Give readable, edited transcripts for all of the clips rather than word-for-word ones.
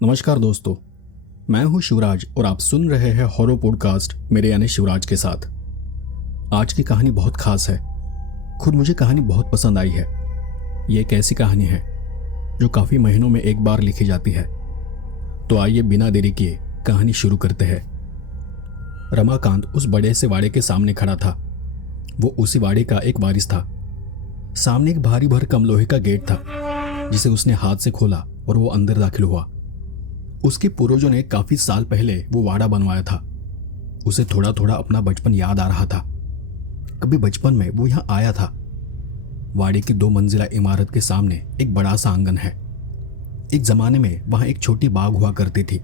नमस्कार दोस्तों, मैं हूं शिवराज और आप सुन रहे हैं हॉरर पॉडकास्ट मेरे यानी शिवराज के साथ। आज की कहानी बहुत खास है। खुद मुझे कहानी बहुत पसंद आई है। ये एक ऐसी कहानी है जो काफी महीनों में एक बार लिखी जाती है। तो आइए बिना देरी किए कहानी शुरू करते हैं। रमाकांत उस बड़े से वाड़े के सामने खड़ा था। वो उसी वाड़े का एक वारिस था। सामने एक भारी भरकम लोहे का गेट था जिसे उसने हाथ से खोला और वो अंदर दाखिल हुआ। उसके पूर्वजों ने काफी साल पहले वो वाड़ा बनवाया था। उसे थोड़ा थोड़ा अपना बचपन याद आ रहा था। कभी बचपन में वो यहाँ आया था। वाड़े की 2 मंजिला इमारत के सामने एक बड़ा सा आंगन है। एक जमाने में वहां एक छोटी बाग हुआ करती थी,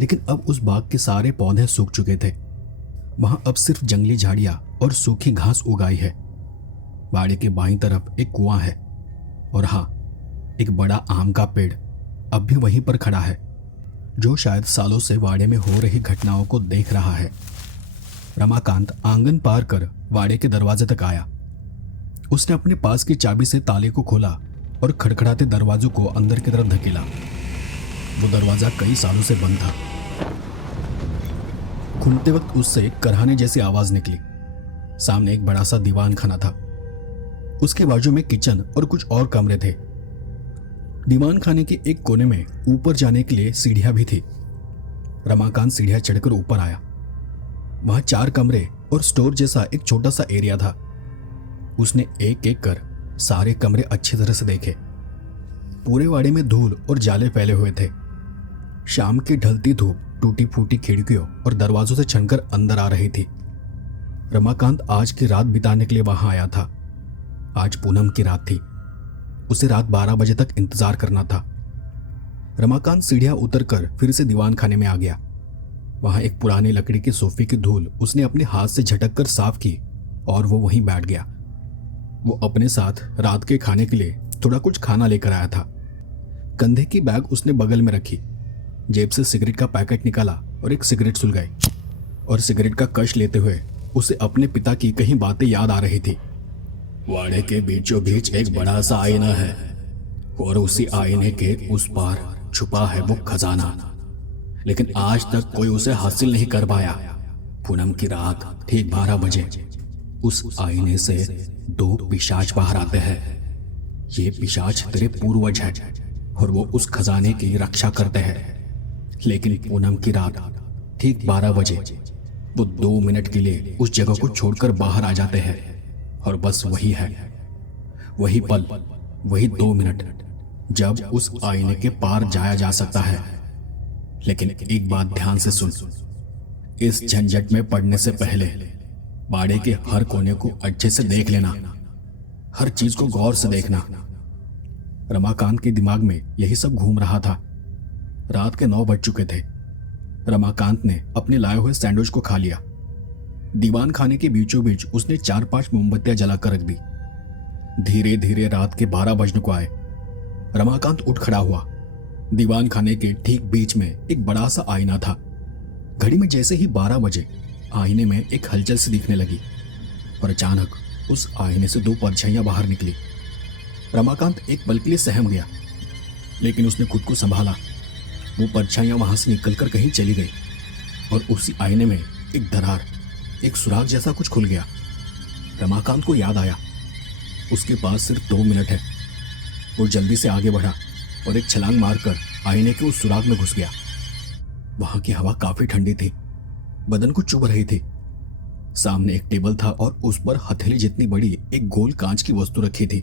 लेकिन अब उस बाग के सारे पौधे सूख चुके थे। वहां अब सिर्फ जंगली झाड़ियां और सूखी घास उगाई है। वाड़े के बाईं तरफ एक कुआं है और हाँ, एक बड़ा आम का पेड़ अब भी वहीं पर खड़ा है, जो शायद सालों से वाड़े में हो रही घटनाओं को देख रहा है। रमाकांत आंगन पार कर वाड़े के दरवाजे तक आया। उसने अपने पास की चाबी से ताले को खोला और खड़खड़ाते दरवाजों को अंदर की तरफ धकेला। वो दरवाजा कई सालों से बंद था। खुलते वक्त उससे करहाने जैसी आवाज निकली। सामने एक बड़ा सा दीवान खाना था। उसके बाजू में किचन और कुछ और कमरे थे। दीवान खाने के एक कोने में ऊपर जाने के लिए सीढ़ियां भी थी। रमाकांत सीढ़ियां चढ़कर ऊपर आया। वहां 4 कमरे और स्टोर जैसा एक छोटा सा एरिया था। उसने एक एक कर सारे कमरे अच्छी तरह से देखे। पूरे वाड़े में धूल और जाले फैले हुए थे। शाम की ढलती धूप टूटी फूटी खिड़कियों और दरवाजों से छनकर अंदर आ रही थी। रमाकांत आज की रात बिताने के लिए वहां आया था। आज पूनम की रात थी। उसे रात 12 बजे तक इंतजार करना था। रमाकांत सीढ़ियां उतरकर फिर से दीवान खाने में आ गया। वहां एक पुरानी लकड़ी की सोफे की धूल उसने अपने हाथ से झटक कर साफ की और वो वहीं बैठ गया। वो अपने साथ रात के खाने के लिए थोड़ा कुछ खाना लेकर आया था। कंधे की बैग उसने बगल में रखी। जेब से सिगरेट का पैकेट निकाला और एक सिगरेट सुलगाई। और सिगरेट का कश लेते हुए उसे अपने पिता की कई बातें याद आ रही थी। वाड़े के बीचों बीच एक बड़ा सा आईना है और उसी आईने के उस पार छुपा है वो खजाना, लेकिन आज तक कोई उसे हासिल नहीं कर पाया। पूनम की रात ठीक 12 बजे उस आईने से 2 पिशाच बाहर आते हैं। ये पिशाच तेरे पूर्वज है और वो उस खजाने की रक्षा करते हैं। लेकिन पूनम की रात ठीक 12 बजे वो 2 मिनट के लिए उस जगह को छोड़कर बाहर आ जाते हैं। और बस वही है, वही पल, वही 2 मिनट जब उस आईने के पार जाया जा सकता है। लेकिन एक बात ध्यान से सुन, इस झंझट में पड़ने से पहले बाड़े के हर कोने को अच्छे से देख लेना। हर चीज को गौर से देखना। रमाकांत के दिमाग में यही सब घूम रहा था। रात के 9 बज चुके थे। रमाकांत ने अपने लाए हुए सैंडविच को खा लिया। दीवान खाने के बीचों बीच उसने 4-5 मोमबत्तियां जलाकर रख दी। धीरे धीरे रात के 12 बजने को आए। रमाकांत उठ खड़ा हुआ। दीवान खाने के ठीक बीच में एक बड़ा सा आईना था। घड़ी में जैसे ही 12 बजे आईने में एक हलचल सी दिखने लगी और अचानक उस आईने से 2 परछाइयां बाहर निकली। रमाकांत एक पल के लिए सहम गया, लेकिन उसने खुद को संभाला। वो परछाइयां वहां से निकलकर कहीं चली गई और उसी आईने में एक दरार, एक सुराग जैसा कुछ खुल गया। रमाकांत को याद आया उसके पास सिर्फ 2 मिनट है। वो जल्दी से आगे बढ़ा और एक छलांग मारकर आईने के उस सुराग में घुस गया। वहां की हवा काफी ठंडी थी, बदन को चुभ रही थी। सामने एक टेबल था और उस पर हथेली जितनी बड़ी एक गोल कांच की वस्तु रखी थी।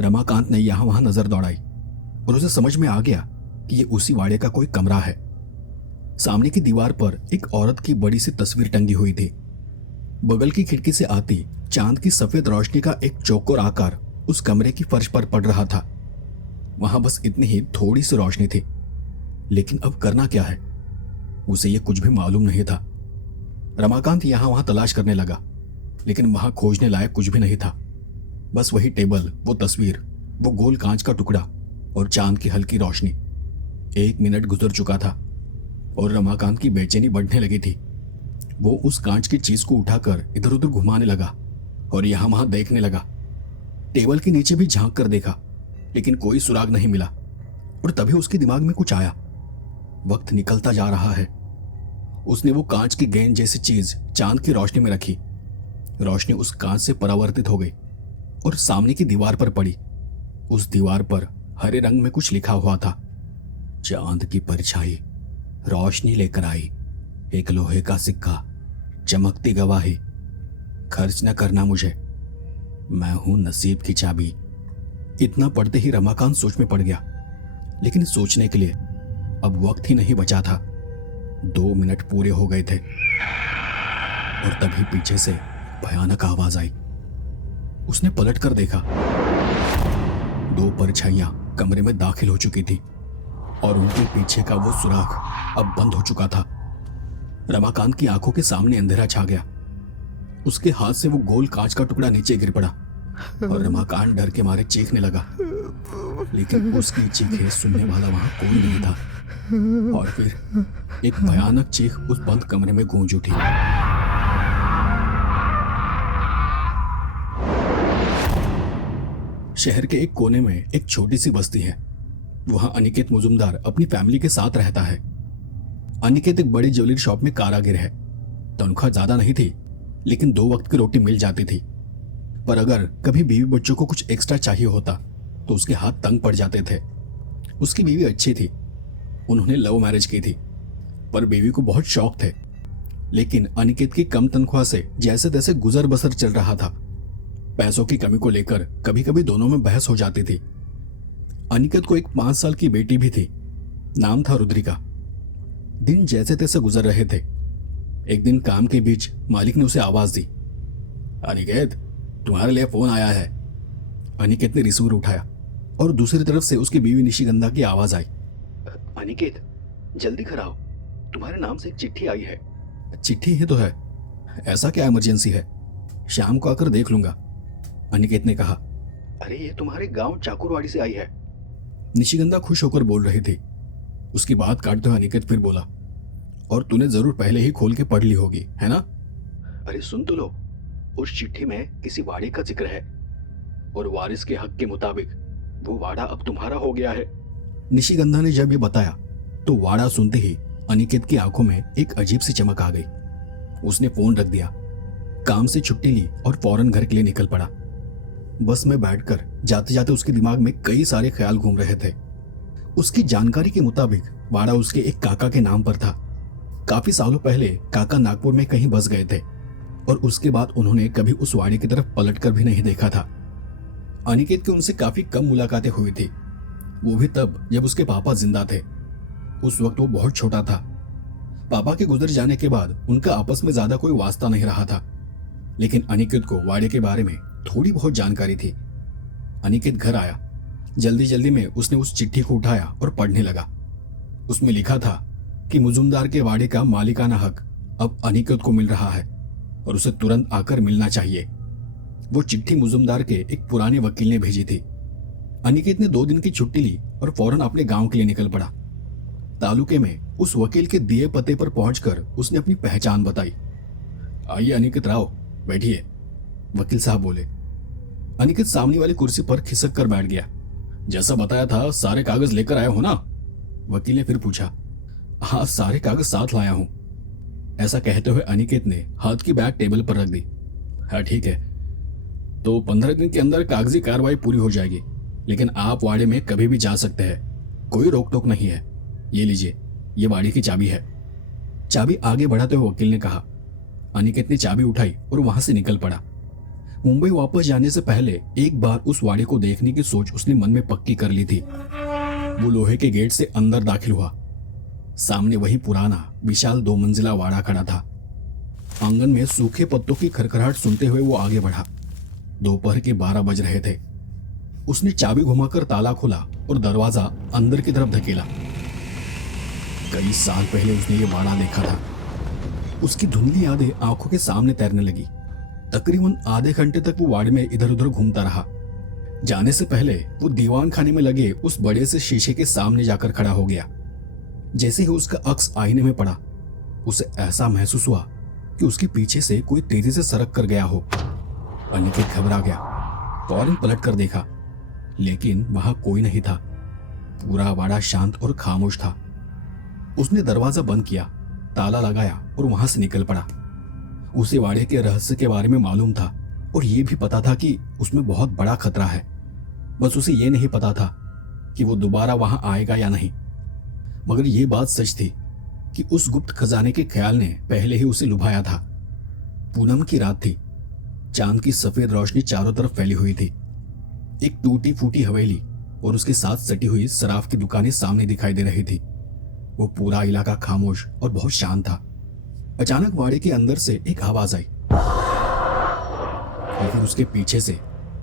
रमाकांत ने यहां वहां नजर दौड़ाई और उसे समझ में आ गया कि ये उसी वाड़े का कोई कमरा है। सामने की दीवार पर एक औरत की बड़ी सी तस्वीर टंगी हुई थी। बगल की खिड़की से आती चांद की सफेद रोशनी का एक चौकोर आकार उस कमरे की फर्श पर पड़ रहा था। वहां बस इतनी ही थोड़ी सी रोशनी थी, लेकिन अब करना क्या है उसे ये कुछ भी मालूम नहीं था। रमाकांत यहां वहां तलाश करने लगा, लेकिन वहां खोजने लायक कुछ भी नहीं था। बस वही टेबल, वो तस्वीर, वो गोल कांच का टुकड़ा और चांद की हल्की रोशनी। 1 मिनट गुजर चुका था और रमाकांत की बेचैनी बढ़ने लगी थी। वो उस कांच की चीज को उठाकर इधर उधर घुमाने लगा और यहां वहां देखने लगा। टेबल के नीचे भी झांक कर देखा, लेकिन कोई सुराग नहीं मिला। और तभी उसके दिमाग में कुछ आया। वक्त निकलता जा रहा है। उसने वो कांच की गेंद जैसी चीज चांद की रोशनी में रखी। रोशनी उस कांच से परावर्तित हो गई और सामने की दीवार पर पड़ी। उस दीवार पर हरे रंग में कुछ लिखा हुआ था। चांद की परछाई रोशनी लेकर आई, एक लोहे का सिक्का, चमकती गवाही, खर्च न करना मुझे, मैं हूं नसीब की चाबी। इतना पढ़ते ही रमाकांत सोच में पड़ गया, लेकिन सोचने के लिए अब वक्त ही नहीं बचा था। 2 मिनट पूरे हो गए थे और तभी पीछे से भयानक आवाज आई। उसने पलट कर देखा। 2 परछाइयां कमरे में दाखिल हो चुकी थी और उनके पीछे का वो सुराख अब बंद हो चुका था। रमाकांत की आंखों के सामने अंधेरा छा गया। उसके हाथ से वो गोल कांच का टुकड़ा नीचे गिर पड़ा और रमाकांत डर के मारे चीखने लगा, लेकिन उसकी चीखें सुनने वाला वहां कोई नहीं था। और फिर एक भयानक चीख उस बंद कमरे में गूंज उठी। शहर के एक कोने में एक छोटी सी बस्ती है। वहां अनिकेत मुजुमदार अपनी फैमिली के साथ रहता है। अनिकेत एक बड़ी ज्वेलरी शॉप में कारागिर है। तनख्वाह ज्यादा नहीं थी, लेकिन 2 वक्त की रोटी मिल जाती थी। पर अगर कभी बीवी बच्चों को कुछ एक्स्ट्रा चाहिए होता तो उसके हाथ तंग पड़ जाते थे। उसकी बीवी अच्छी थी। उन्होंने लव मैरिज की थी, पर बीवी को बहुत शौक थे। लेकिन अनिकेत की कम तनख्वाह से जैसे तैसे गुजर बसर चल रहा था। पैसों की कमी को लेकर कभी कभी दोनों में बहस हो जाती थी। अनिकेत को एक 5 साल की बेटी भी थी। नाम था रुद्रिका। दिन जैसे तैसे गुजर रहे थे। एक दिन काम के बीच मालिक ने उसे आवाज दी, अनिकेत, तुम्हारे लिए फोन आया है। अनिकेत ने रिसीवर उठाया और दूसरी तरफ से उसकी बीवी निशिगंधा की आवाज आई, अनिकेत, जल्दी कराओ, तुम्हारे नाम से एक चिट्ठी आई है। चिट्ठी ही तो है, ऐसा क्या इमरजेंसी है? शाम को आकर देख लूंगा, अनिकेत ने कहा। अरे ये तुम्हारे गांव चाकुरवाड़ी से आई है। निशिगंधा खुश होकर बोल रही थी। उसकी बात काटते हुए अनिकेत फिर बोला, और तूने जरूर पहले ही खोल के पढ़ ली होगी, है ना? अरे सुन तो लो, उस चिट्ठी में किसी वाड़े का जिक्र है और वारिस के हक के मुताबिक वो वाड़ा अब तुम्हारा हो गया है। निशिगंधा ने जब ये बताया तो वाड़ा सुनते ही अनिकेत की आंखों में एक अजीब सी चमक आ गई। उसने फोन रख दिया, काम से छुट्टी ली और फौरन घर के लिए निकल पड़ा। बस में बैठकर जाते जाते उसके दिमाग में कई सारे ख्याल घूम रहे थे। उसकी जानकारी के मुताबिक वाड़ा उसके एक काका के नाम पर था। काफी सालों पहले काका नागपुर में कहीं बस गए थे और उसके बाद उन्होंने कभी उस वाड़े की तरफ पलटकर भी नहीं देखा था। अनिकेत की उनसे काफी कम मुलाकातें हुई थी, वो भी तब जब उसके पापा जिंदा थे। उस वक्त वो बहुत छोटा था। पापा के गुजर जाने के बाद उनका आपस में ज्यादा कोई वास्ता नहीं रहा था, लेकिन अनिकेत को वाड़े के बारे में थोड़ी बहुत जानकारी थी। अनिकेत घर आया। जल्दी जल्दी में उसने उस चिट्ठी को उठाया और पढ़ने लगा। उसमें लिखा था कि मुजुमदार के वाड़े का मालिकाना हक अब अनिकेत को मिल रहा है और उसे तुरंत आकर मिलना चाहिए। वो चिट्ठी मुजुमदार के एक पुराने वकील ने भेजी थी। अनिकेत ने 2 दिन की छुट्टी ली और फौरन अपने गांव के लिए निकल पड़ा। तालुके में उस वकील के दिए पते पर पहुंचकर उसने अपनी पहचान बताई। आइए अनिकेत राव, बैठिए, वकील साहब बोले। अनिकेत सामने वाली कुर्सी पर खिसक कर बैठ गया। जैसा बताया था सारे कागज लेकर आए हो ना? वकील ने फिर पूछा। हाँ, सारे कागज साथ लाया हूं। ऐसा कहते हुए अनिकेत ने हाथ की बैग टेबल पर रख दी। हाँ ठीक है, तो 15 दिन के अंदर कागजी कार्रवाई पूरी हो जाएगी, लेकिन आप वाड़े में कभी भी जा सकते हैं, कोई रोक टोक नहीं है। ये लीजिए, ये वाड़े की चाबी है। चाबी आगे बढ़ाते हुए वकील ने कहा। अनिकेत ने चाबी उठाई और वहां से निकल पड़ा। मुंबई वापस जाने से पहले एक बार उस वाड़े को देखने की सोच उसने मन में पक्की कर ली थी। वो लोहे के गेट से अंदर दाखिल हुआ। सामने वही पुराना विशाल 2 मंजिला वाड़ा खड़ा था। आंगन में सूखे पत्तों की खरखराहट सुनते हुए वो आगे बढ़ा। दोपहर के 12 बज रहे थे। उसने चाबी घुमाकर ताला खोला और दरवाजा अंदर की तरफ धकेला। कई साल पहले उसने ये वाड़ा देखा था। उसकी धुंधली यादें आंखों के सामने तैरने लगी। तकरीबन आधे घंटे तक वो वाड़े में इधर उधर घूमता रहा। जाने से पहले वो दीवान खाने में लगे उस बड़े से शीशे के सामने जाकर खड़ा हो गया। जैसे ही उसका अक्स आईने में पड़ा, उसे ऐसा महसूस हुआ कि उसके पीछे से कोई तेजी से सरक कर गया हो। अनिकेत घबरा गया। फौरन पलट कर देखा, लेकिन वहां कोई नहीं था। पूरा वाड़ा शांत और खामोश था। उसने दरवाजा बंद किया, ताला लगाया और वहां से निकल पड़ा। उसे वाड़े के रहस्य के बारे में मालूम था और यह भी पता था कि उसमें बहुत बड़ा खतरा है। बस उसे यह नहीं पता था कि वो दोबारा वहां आएगा या नहीं। मगर यह बात सच थी कि उस गुप्त खजाने के ख्याल ने पहले ही उसे लुभाया था। पूनम की रात थी। चांद की सफेद रोशनी चारों तरफ फैली हुई थी। एक टूटी फूटी हवेली और उसके साथ सटी हुई शराब की दुकानें सामने दिखाई दे रही थी। वो पूरा इलाका खामोश और बहुत शांत था। अचानक वाड़े के अंदर से एक आवाज आई और फिर उसके पीछे से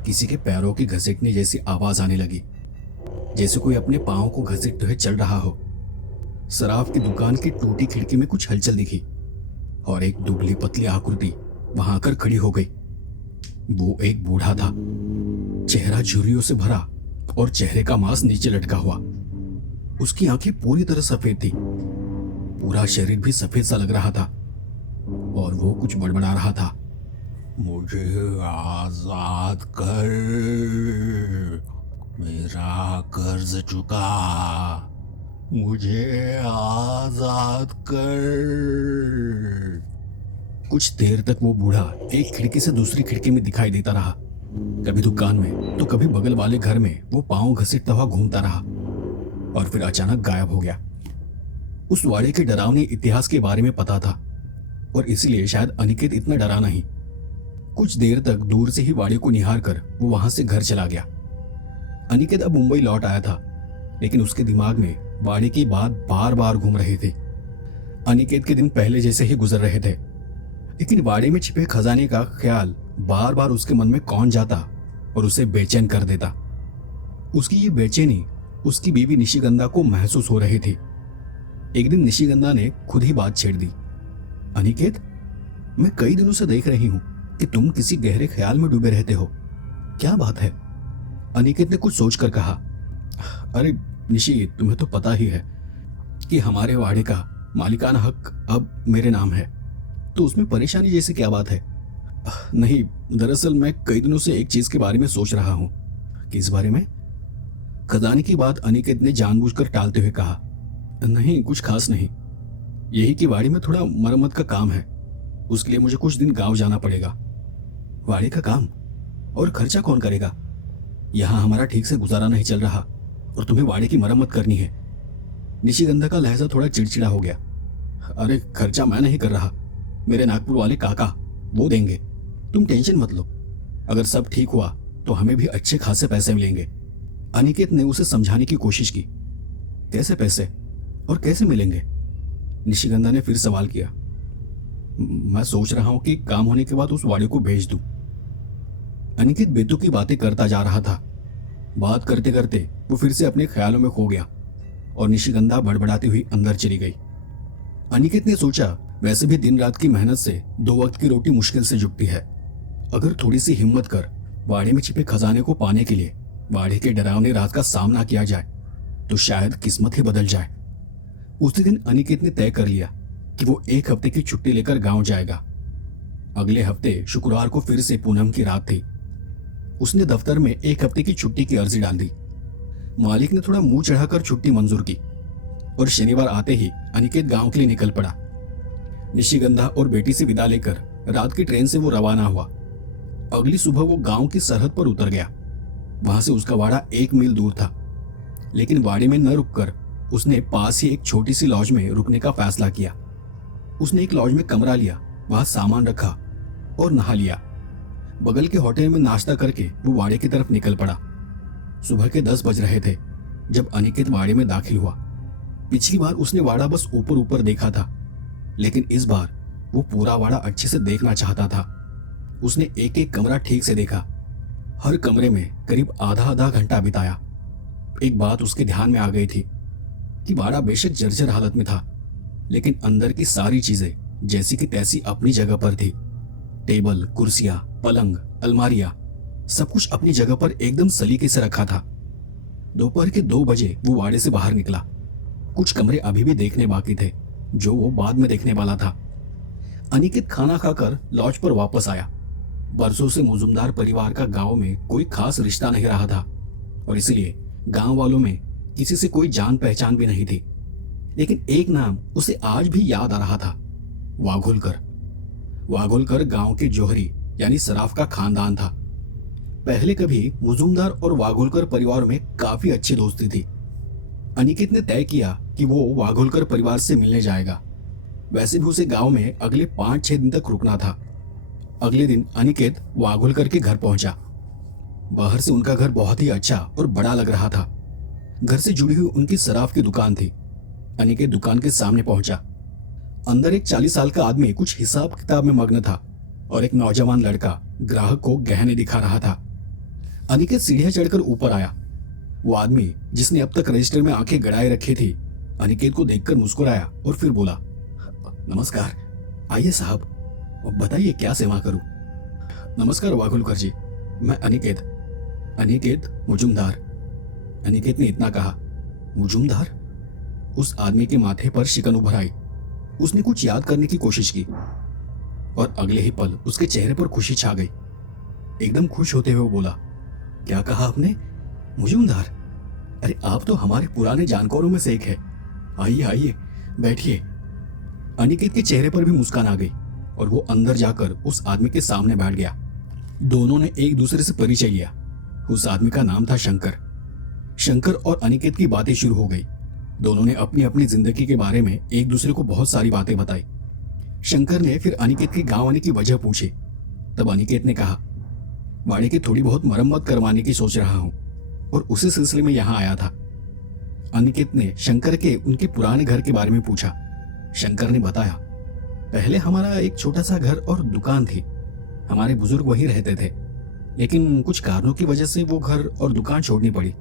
किसी के पैरों की घसीटने जैसी आवाज आने लगी, जैसे कोई अपने पांव को घसीटते हुए चल रहा हो। शराब की दुकान की टूटी खिड़की में कुछ हलचल दिखी और एक दुबली पतली आकृति वहां आकर खड़ी हो गई। वो एक बूढ़ा था, चेहरा झुर्रियों से भरा और चेहरे का मांस नीचे लटका हुआ। उसकी आंखें पूरी तरह सफेद थी, पूरा शरीर भी सफेद सा लग रहा था और वो कुछ बड़बड़ा रहा था। मुझे आजाद कर, मेरा कर्ज चुका, मुझे आजाद कर। कुछ देर तक वो बूढ़ा एक खिड़की से दूसरी खिड़की में दिखाई देता रहा। कभी दुकान में तो कभी बगल वाले घर में वो पांव घसीटता हुआ घूमता रहा और फिर अचानक गायब हो गया। उस वाड़े के डरावने इतिहास के बारे में पता था और इसलिए शायद अनिकेत इतना डरा नहीं। कुछ देर तक दूर से ही वाड़े को निहार कर वो वहां से घर चला गया। अनिकेत अब मुंबई लौट आया था, लेकिन उसके दिमाग में वाड़े की बात बार बार घूम रही थी। अनिकेत के दिन पहले जैसे ही गुजर रहे थे, लेकिन वाड़े में छिपे खजाने का ख्याल बार बार उसके मन में कौन जाता और उसे बेचैन कर देता। उसकी ये बेचैनी उसकी बीवी निशिगंधा को महसूस हो रही थी। एक दिन निशिगंधा ने खुद ही बात छेड़ दी। अनिकेत, मैं कई दिनों से देख रही हूं कि तुम किसी गहरे ख्याल में डूबे रहते हो। क्या बात है? अनिकेत ने कुछ सोचकर कहा, अरे निशी, तुम्हें तो पता ही है कि हमारे वाड़े का मालिकाना हक अब मेरे नाम है, तो उसमें परेशानी जैसी क्या बात है? नहीं, दरअसल मैं कई दिनों से एक चीज के बारे में सोच रहा हूं। किस बारे में? खजाने की बात अनिकेत ने जानबूझकर टालते हुए कहा। नहीं, कुछ खास नहीं, यही कि वाड़ी में थोड़ा मरम्मत का काम है, उसके लिए मुझे कुछ दिन गांव जाना पड़ेगा। वाड़ी का काम? और खर्चा कौन करेगा? यहाँ हमारा ठीक से गुजारा नहीं चल रहा और तुम्हें वाड़ी की मरम्मत करनी है। निशिगंधा का लहजा थोड़ा चिड़चिड़ा हो गया। अरे खर्चा मैं नहीं कर रहा, मेरे नागपुर वाले काका वो देंगे, तुम टेंशन मत लो। अगर सब ठीक हुआ तो हमें भी अच्छे खासे पैसे मिलेंगे। अनिकेत ने उसे समझाने की कोशिश की। कैसे पैसे और कैसे मिलेंगे? निशिगंधा ने फिर सवाल किया। मैं सोच रहा हूं कि काम होने के बाद उस वाड़े को भेज दूं। अनिकेत बेतुकी बातें करता जा रहा था। बात करते करते वो फिर से अपने ख्यालों में खो गया और निशिगंधा बड़बड़ाती हुई अंदर चली गई। अनिकेत ने सोचा, वैसे भी दिन रात की मेहनत से 2 वक्त की रोटी मुश्किल से जुटती है। अगर थोड़ी सी हिम्मत कर वाड़े में छिपे खजाने को पाने के लिए वाड़े के डरावने रात का सामना किया जाए तो शायद किस्मत ही बदल जाए। उसी दिन अनिकेत ने तय कर लिया कि वो 1 हफ्ते की छुट्टी लेकर गांव जाएगा। अगले हफ्ते शुक्रवार को फिर से पूनम की रात थी। उसने दफ्तर में 1 हफ्ते की छुट्टी की अर्जी डाल दी। मालिक ने थोड़ा मुंह चढ़ाकर छुट्टी मंजूर की और शनिवार आते ही अनिकेत गांव के लिए निकल पड़ा। निशिगंधा और बेटी से विदा लेकर रात की ट्रेन से वो रवाना हुआ। अगली सुबह वो गांव की सरहद पर उतर गया। वहां से उसका वाड़ा 1 मील दूर था, लेकिन वाड़े में न रुककर उसने पास ही एक छोटी सी लॉज में रुकने का फैसला किया। उसने एक लॉज में कमरा लिया, वहां सामान रखा और नहा लिया। बगल के होटल में नाश्ता करके वो वाड़े की तरफ निकल पड़ा। सुबह के 10 बज रहे थे जब अनिकेत वाड़े में दाखिल हुआ। पिछली बार उसने वाड़ा बस ऊपर ऊपर देखा था, लेकिन इस बार वो पूरा वाड़ा अच्छे से देखना चाहता था। उसने एक एक कमरा ठीक से देखा, हर कमरे में करीब आधा घंटा बिताया। एक बात उसके ध्यान में आ गई थी कि वाड़ा बेशक जर्जर हालत में था, लेकिन अंदर की सारी चीजें जैसी की तैसी अपनी जगह पर थी। टेबल, कुर्सियां, पलंग, अलमारियां, सब कुछ अपनी जगह पर एकदम सलीके से रखा था। दोपहर के 2 बजे वो वाड़े से बाहर निकला। कुछ कमरे अभी भी देखने बाकी थे जो वो बाद में देखने वाला था। अनिकेत खाना खाकर लॉज पर वापस आया। बरसों से मौजूमदार परिवार का गांव में कोई खास रिश्ता नहीं रहा था और इसलिए गांव वालों में किसी से कोई जान पहचान भी नहीं थी, लेकिन एक नाम उसे आज भी याद आ रहा था, वाघोलकर। वाघोलकर गांव के जौहरी यानी सराफ का खानदान था। पहले कभी मुजुमदार और वाघोलकर परिवार में काफी अच्छी दोस्ती थी। अनिकेत ने तय किया कि वो वाघोलकर परिवार से मिलने जाएगा। वैसे भी उसे गांव में अगले 5-6 दिन तक रुकना था। अगले दिन अनिकेत वाघोलकर के घर पहुंचा। बाहर से उनका घर बहुत ही अच्छा और बड़ा लग रहा था। घर से जुड़ी हुई उनकी सराफ की दुकान थी। अनिकेत दुकान के सामने पहुंचा। अंदर एक 40 साल का आदमी कुछ हिसाब किताब में मग्न था और एक नौजवान लड़का ग्राहक को गहने दिखा रहा था। अनिकेत सीढ़ियां चढ़कर ऊपर आया। वो आदमी जिसने अब तक रजिस्टर में आंखें गड़ाए रखी थी, अनिकेत को देखकर मुस्कुराया और फिर बोला, नमस्कार, आइए साहब, बताइए क्या सेवा करूं। नमस्कार वाघोलकर जी, मैं अनिकेत मुजुमदार। अनिकेत ने इतना कहा। मुजुमदार? उस आदमी के माथे पर शिकन उभर आई। उसने कुछ याद करने की कोशिश की और अगले ही पल उसके चेहरे पर खुशी छा गई। एकदम खुश होते हुए वो बोला, क्या कहा आपने? मुजुमदार? अरे आप तो हमारे पुराने जानकारों में से एक है। आइए आइए, बैठिए। अनिकेत के चेहरे पर भी मुस्कान आ गई और वो अंदर जाकर उस आदमी के सामने बैठ गया। दोनों ने एक दूसरे से परिचय लिया। उस आदमी का नाम था शंकर। शंकर और अनिकेत की बातें शुरू हो गई। दोनों ने अपनी अपनी जिंदगी के बारे में एक दूसरे को बहुत सारी बातें बताई। शंकर ने फिर अनिकेत के गांव आने की वजह पूछी। तब अनिकेत ने कहा, वाड़े की थोड़ी बहुत मरम्मत करवाने की सोच रहा हूं और उसी सिलसिले में यहां आया था। अनिकेत ने शंकर के उनके पुराने घर के बारे में पूछा। शंकर ने बताया, पहले हमारा एक छोटा सा घर और दुकान थी। हमारे बुजुर्ग वहीं रहते थे, लेकिन कुछ कारणों की वजह से वो घर और दुकान छोड़नी पड़ी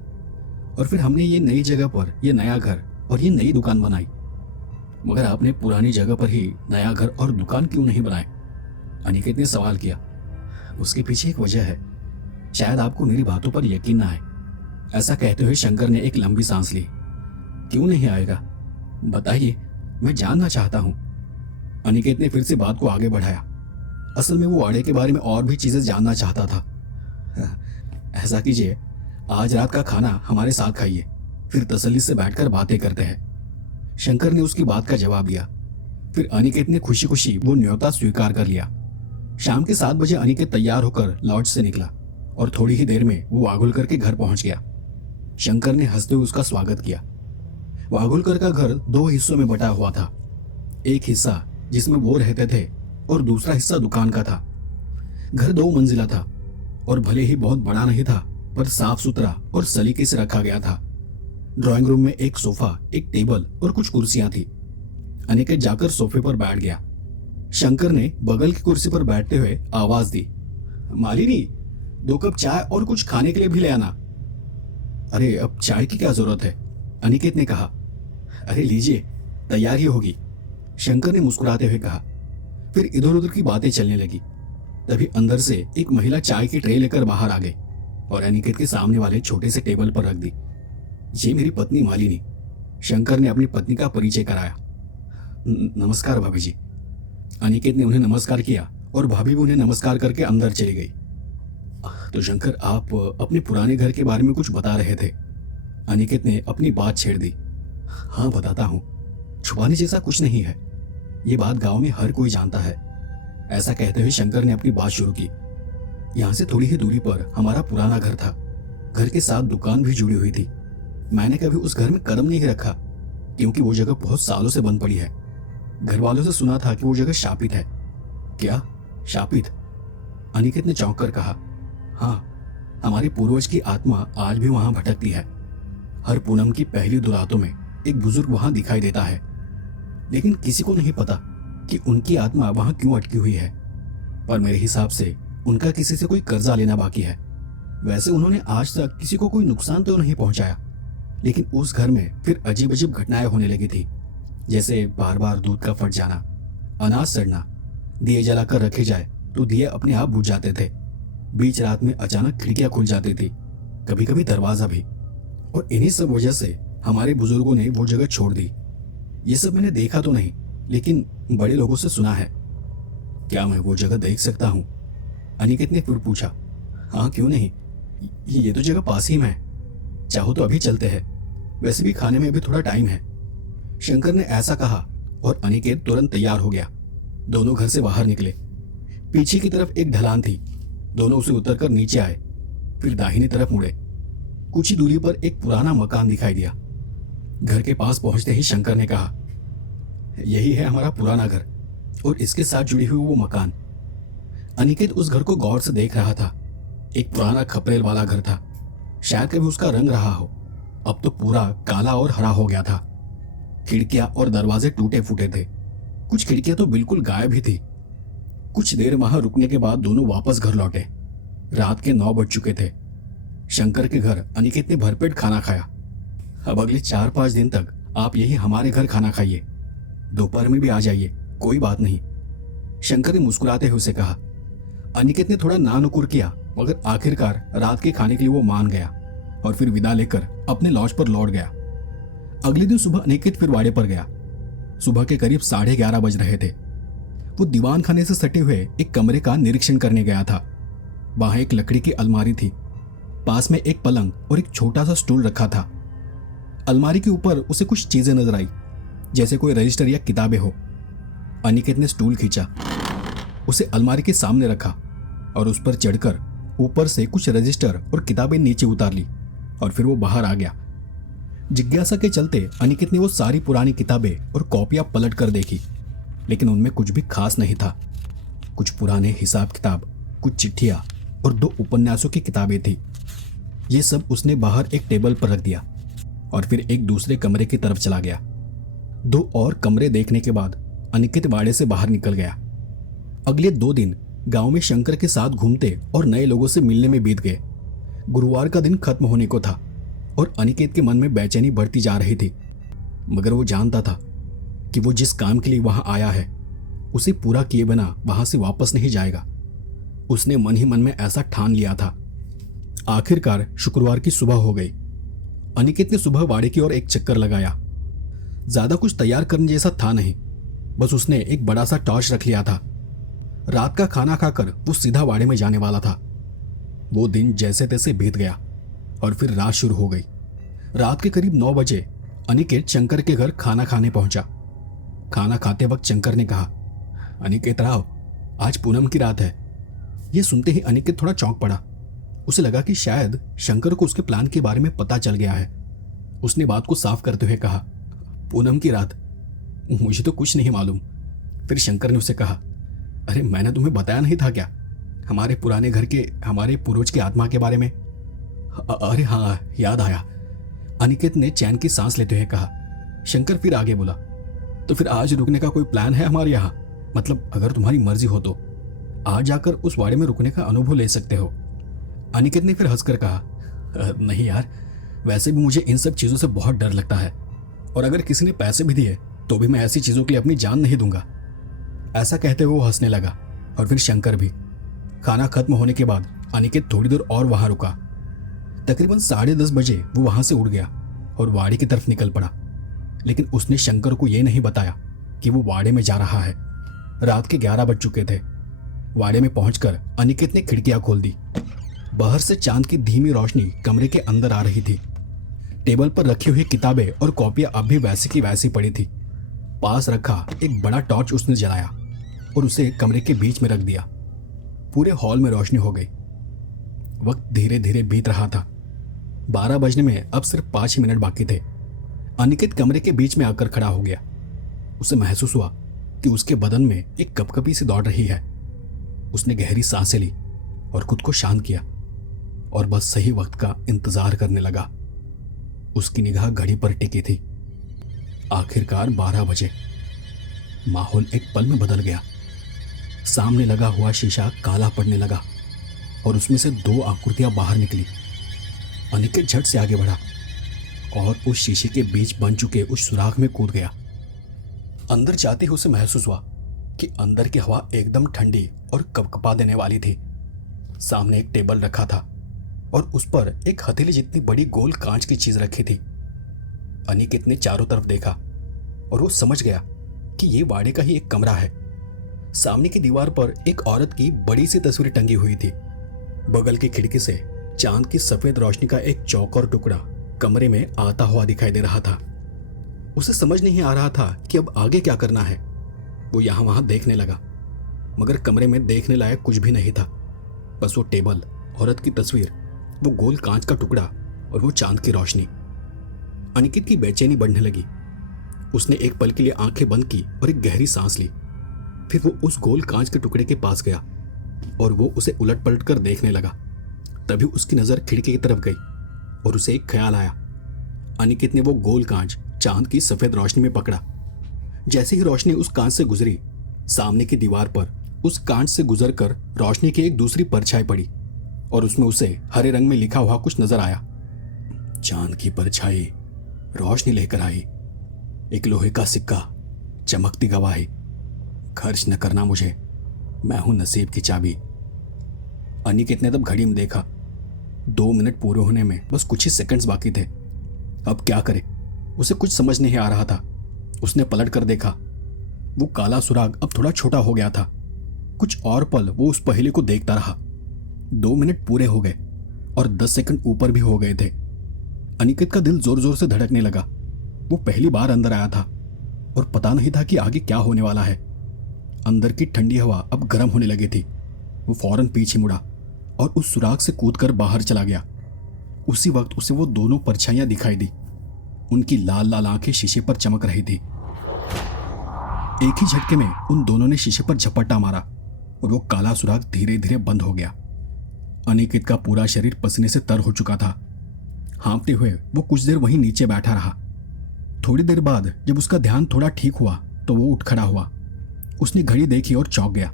और फिर हमने ये नई जगह पर ये नया घर और ये नई दुकान बनाई। मगर आपने पुरानी जगह पर ही नया घर और दुकान क्यों नहीं बनाए? अनिकेत ने सवाल किया। उसके पीछे एक वजह है, शायद आपको मेरी बातों पर यकीन ना आए। ऐसा कहते हुए शंकर ने एक लंबी सांस ली। क्यों नहीं आएगा? बताइए, मैं जानना चाहता हूं। अनिकेत ने फिर से बात को आगे बढ़ाया। असल में वो वाड़े के बारे में और भी चीजें जानना चाहता था। ऐसा कीजिए, आज रात का खाना हमारे साथ खाइए, फिर तसल्ली से बैठकर बातें करते हैं। शंकर ने उसकी बात का जवाब दिया। फिर अनिकेत ने खुशी खुशी वो न्योता स्वीकार कर लिया। शाम के 7 बजे अनिकेत तैयार होकर लॉज से निकला और थोड़ी ही देर में वो वाघोलकर के घर पहुंच गया। शंकर ने हंसते हुए उसका स्वागत किया। वाघोलकर का घर 2 हिस्सों में बटा हुआ था। एक हिस्सा जिसमें वो रहते थे और दूसरा हिस्सा दुकान का था। घर 2 मंजिला था और भले ही बहुत बड़ा नहीं था, पर साफ सुथरा और सलीके से रखा गया था। ड्राइंग रूम में एक सोफा, एक टेबल और कुछ कुर्सियां थी। अनिकेत जाकर सोफे पर बैठ गया। शंकर ने बगल की कुर्सी पर बैठते हुए आवाज दी, मालिनी, 2 कप चाय और कुछ खाने के लिए भी ले आना। अरे अब चाय की क्या जरूरत है? अनिकेत ने कहा। अरे लीजिए, तैयार ही होगी, शंकर ने मुस्कुराते हुए कहा। फिर इधर उधर की बातें चलने लगी। तभी अंदर से एक महिला चाय की ट्रे लेकर बाहर आ गई और अनिकेत के सामने वाले छोटे से टेबल पर रख दी। ये मेरी पत्नी मालिनी। शंकर ने अपनी पत्नी का परिचय कराया। नमस्कार भाभी जी। अनिकेत ने उन्हें नमस्कार किया और भाभी भी उन्हें नमस्कार करके अंदर चली गई। तो शंकर, आप अपने पुराने घर के बारे में कुछ बता रहे थे। अनिकेत ने अपनी बात छेड़ दी। हाँ बताता हूँ, छुपाने जैसा कुछ नहीं है, ये बात गांव में हर कोई जानता है। ऐसा कहते हुए शंकर ने अपनी बात शुरू की। यहाँ से थोड़ी ही दूरी पर हमारा पुराना घर था। घर के साथ दुकान भी जुड़ी हुई थी। मैंने कभी उस घर में कदम नहीं रखा क्योंकि वो जगह बहुत सालों से बंद पड़ी है। घर वालों से सुना था कि वो जगह शापित है। क्या शापित? अनिकेत ने चौंक कर कहा। हाँ, हमारे पूर्वज की आत्मा आज भी वहां भटकती है। हर पूनम की पहली दो रातों में एक बुजुर्ग वहां दिखाई देता है, लेकिन किसी को नहीं पता कि उनकी आत्मा वहां क्यों अटकी हुई है। पर मेरे हिसाब से उनका किसी से कोई कर्जा लेना बाकी है। वैसे उन्होंने आज तक किसी को कोई नुकसान तो नहीं पहुंचाया, लेकिन उस घर में फिर अजीब अजीब घटनाएं होने लगी थी, जैसे बार बार दूध का फट जाना, अनाज सड़ना, दिए जलाकर रखे जाए तो दिए अपने आप बुझ जाते थे, बीच रात में अचानक खिड़कियां खुल जाती थी, कभी कभी दरवाजा भी। और इन्हीं सब वजह से हमारे बुजुर्गों ने वो जगह छोड़ दी। ये सब मैंने देखा तो नहीं, लेकिन बड़े लोगों से सुना है। क्या मैं वो जगह देख सकता हूँ? अनिकेत ने फिर पूछा। हाँ क्यों नहीं, ये तो जगह पास ही में है, चाहो तो अभी चलते हैं। वैसे भी खाने में अभी थोड़ा टाइम है। शंकर ने ऐसा कहा और अनिकेत तुरंत तैयार हो गया। दोनों घर से बाहर निकले। पीछे की तरफ एक ढलान थी। दोनों उसे उतरकर नीचे आए, फिर दाहिनी तरफ मुड़े। कुछ ही दूरी पर एक पुराना मकान दिखाई दिया। घर के पास पहुंचते ही शंकर ने कहा, यही है हमारा पुराना घर और इसके साथ जुड़ी हुई वो मकान। अनिकेत उस घर को गौर से देख रहा था। एक पुराना खपरेल वाला घर था। शायद कभी उसका रंग रहा हो, अब तो पूरा काला और हरा हो गया था। खिड़कियां और दरवाजे टूटे फूटे थे। कुछ खिड़कियां तो बिल्कुल गायब ही थी। कुछ देर वहां रुकने के बाद दोनों वापस घर लौटे। रात के 9 बज चुके थे। शंकर के घर अनिकेत ने भरपेट खाना खाया। अब अगले 4-5 दिन तक आप यही हमारे घर खाना खाइए, दोपहर में भी आ जाइए, कोई बात नहीं, शंकर ने मुस्कुराते हुए उसे कहा। अनिकेत ने थोड़ा नानुकुर किया, मगर आखिरकार रात के खाने के लिए वो मान गया और फिर विदा लेकर अपने लॉज पर लौट गया। अगले दिन सुबह अनिकेत फिर वाड़े पर गया। सुबह के करीब 11:30 बज रहे थे। वो दीवान खाने से सटे हुए एक कमरे का निरीक्षण करने गया था। वहां एक लकड़ी की अलमारी थी। पास में एक पलंग और एक छोटा सा स्टूल रखा था। अलमारी के ऊपर उसे कुछ चीजें नजर आई, जैसे कोई रजिस्टर या किताबें हो। अनिकेत ने स्टूल खींचा, उसे अलमारी के सामने रखा और उस पर चढ़कर ऊपर से कुछ रजिस्टर और किताबें नीचे उतार ली और फिर वो बाहर आ गया। जिज्ञासा के चलते अनिकेत ने वो सारी पुरानी किताबें और कॉपियां पलट कर देखी, लेकिन उनमें कुछ भी खास नहीं था। कुछ पुराने हिसाब किताब, कुछ चिट्ठियां और 2 उपन्यासों की किताबें थी। ये सब उसने बाहर एक टेबल पर रख दिया और फिर एक दूसरे कमरे की तरफ चला गया। 2 और कमरे देखने के बाद अनिकेत वाड़े से बाहर निकल गया। अगले 2 दिन गांव में शंकर के साथ घूमते और नए लोगों से मिलने में बीत गए। गुरुवार का दिन खत्म होने को था और अनिकेत के मन में बेचैनी बढ़ती जा रही थी, मगर वो जानता था कि वो जिस काम के लिए वहां आया है उसे पूरा किए बिना वहां से वापस नहीं जाएगा। उसने मन ही मन में ऐसा ठान लिया था। आखिरकार शुक्रवार की सुबह हो गई। अनिकेत ने सुबह वाड़े की ओर एक चक्कर लगाया। ज्यादा कुछ तैयार करने जैसा था नहीं, बस उसने एक बड़ा सा टॉर्च रख लिया था। रात का खाना खाकर वो सीधा वाड़े में जाने वाला था। वो दिन जैसे तैसे बीत गया और फिर रात शुरू हो गई। रात के करीब 9 बजे अनिकेत शंकर के घर खाना खाने पहुंचा। खाना खाते वक्त शंकर ने कहा, अनिकेत राव, आज पूनम की रात है। ये सुनते ही अनिकेत थोड़ा चौंक पड़ा। उसे लगा कि शायद शंकर को उसके प्लान के बारे में पता चल गया है। उसने बात को साफ करते हुए कहा, पूनम की रात? मुझे तो कुछ नहीं मालूम। फिर शंकर ने उसे कहा, अरे मैंने तुम्हें बताया नहीं था क्या, हमारे पुराने घर के हमारे पूर्वज की आत्मा के बारे में? अरे हाँ, याद आया, अनिकेत ने चैन की सांस लेते हुए कहा। शंकर फिर आगे बोला, तो फिर आज रुकने का कोई प्लान है हमारे यहाँ? मतलब अगर तुम्हारी मर्जी हो तो आज जाकर उस वाड़े में रुकने का अनुभव ले सकते हो। अनिकेत ने फिर हंसकर कहा, नहीं यार, वैसे भी मुझे इन सब चीजों से बहुत डर लगता है और अगर किसी ने पैसे भी दिए तो भी मैं ऐसी चीजों के लिए अपनी जान नहीं दूंगा। ऐसा कहते हुए वो हंसने लगा और फिर शंकर भी। खाना खत्म होने के बाद अनिकेत थोड़ी देर और वहां रुका। तकरीबन 10:30 बजे वो वहां से उड़ गया और वाड़े की तरफ निकल पड़ा, लेकिन उसने शंकर को यह नहीं बताया कि वो वाड़े में जा रहा है। रात के 11 बज चुके थे। वाड़े में पहुंचकर अनिकेत ने खिड़कियां खोल दी। बाहर से चांद की धीमी रोशनी कमरे के अंदर आ रही थी। टेबल पर रखी हुई किताबें और कॉपियां अब भी वैसी की वैसी पड़ी थी। पास रखा एक बड़ा टॉर्च उसने जलाया और उसे कमरे के बीच में रख दिया। पूरे हॉल में रोशनी हो गई। वक्त धीरे धीरे बीत रहा था। 12 बजने में अब सिर्फ 5 ही मिनट बाकी थे। अनिकेत कमरे के बीच में आकर खड़ा हो गया। उसे महसूस हुआ कि उसके बदन में एक कपकपी सी दौड़ रही है। उसने गहरी सांसें ली और खुद को शांत किया और बस सही वक्त का इंतजार करने लगा। उसकी निगाह घड़ी पर टिकी थी। आखिरकार 12 बजे। माहौल एक पल में बदल गया। सामने लगा हुआ शीशा काला पड़ने लगा और उसमें से 2 आकृतियां बाहर निकली। अनिकेत झट से आगे बढ़ा और उस शीशे के बीच बन चुके उस सुराख में कूद गया। अंदर जाते ही उसे महसूस हुआ कि अंदर की हवा एकदम ठंडी और कपकपा देने वाली थी। सामने एक टेबल रखा था और उस पर एक हथेली जितनी बड़ी गोल कांच की चीज रखी थी। अनिकेत ने चारों तरफ देखा और वो समझ गया कि ये वाड़े का ही एक कमरा है। सामने की दीवार पर एक औरत की बड़ी सी तस्वीर टंगी हुई थी। बगल की खिड़की से चांद की सफेद रोशनी का एक चौकोर टुकड़ा कमरे में आता हुआ दिखाई दे रहा था। उसे समझ नहीं आ रहा था कि अब आगे क्या करना है। वो यहां वहां देखने लगा, मगर कमरे में देखने लायक कुछ भी नहीं था। बस वो टेबल, औरत की तस्वीर, वो गोल कांच का टुकड़ा और वो चांद की रोशनी। अनिकेत की बेचैनी बढ़ने लगी। उसने एक पल के लिए आंखें बंद की और एक गहरी सांस ली। फिर वो उस गोल कांच के टुकड़े के पास गया और वो उसे उलट पलट कर देखने लगा। तभी उसकी नजर खिड़की की तरफ गई और उसे एक ख्याल आया। अनिकेत ने वो गोल कांच चांद की सफेद रोशनी में पकड़ा। जैसे ही रोशनी उस कांच से गुजरी, सामने की दीवार पर उस कांच से गुजरकर रोशनी की एक दूसरी परछाई पड़ी और उसमें उसे हरे रंग में लिखा हुआ कुछ नजर आया। चांद की परछाई रोशनी लेकर आई, एक लोहे का सिक्का, चमकती गवाही, खर्च न करना मुझे, मैं हूं नसीब की चाबी। अनिकेत ने तब घड़ी में देखा। 2 मिनट पूरे होने में बस कुछ ही सेकंड्स बाकी थे। अब क्या करे, उसे कुछ समझ नहीं आ रहा था। उसने पलट कर देखा। वो काला सुराग अब थोड़ा छोटा हो गया था। कुछ और पल वो उस पहेली को देखता रहा। 2 मिनट पूरे हो गए और 10 सेकंड ऊपर भी हो गए थे। अनिकेत का दिल जोर जोर से धड़कने लगा। वो पहली बार अंदर आया था और पता नहीं था कि आगे क्या होने वाला है। अंदर की ठंडी हवा अब गर्म होने लगी थी। वो फौरन पीछे मुड़ा और उस सुराग से कूदकर बाहर चला गया। उसी वक्त उसे वो दोनों परछाइयां दिखाई दी। उनकी लाल लाल आंखें शीशे पर चमक रही थी। एक ही झटके में उन दोनों ने शीशे पर झपट्टा मारा और वो काला सुराग धीरे धीरे बंद हो गया। अनिकेत का पूरा शरीर पसीने से तर हो चुका था। हाँफते हुए वो कुछ देर वहीं नीचे बैठा रहा। थोड़ी देर बाद जब उसका ध्यान थोड़ा ठीक हुआ तो वो उठ खड़ा हुआ। उसने घड़ी देखी और चौंक गया,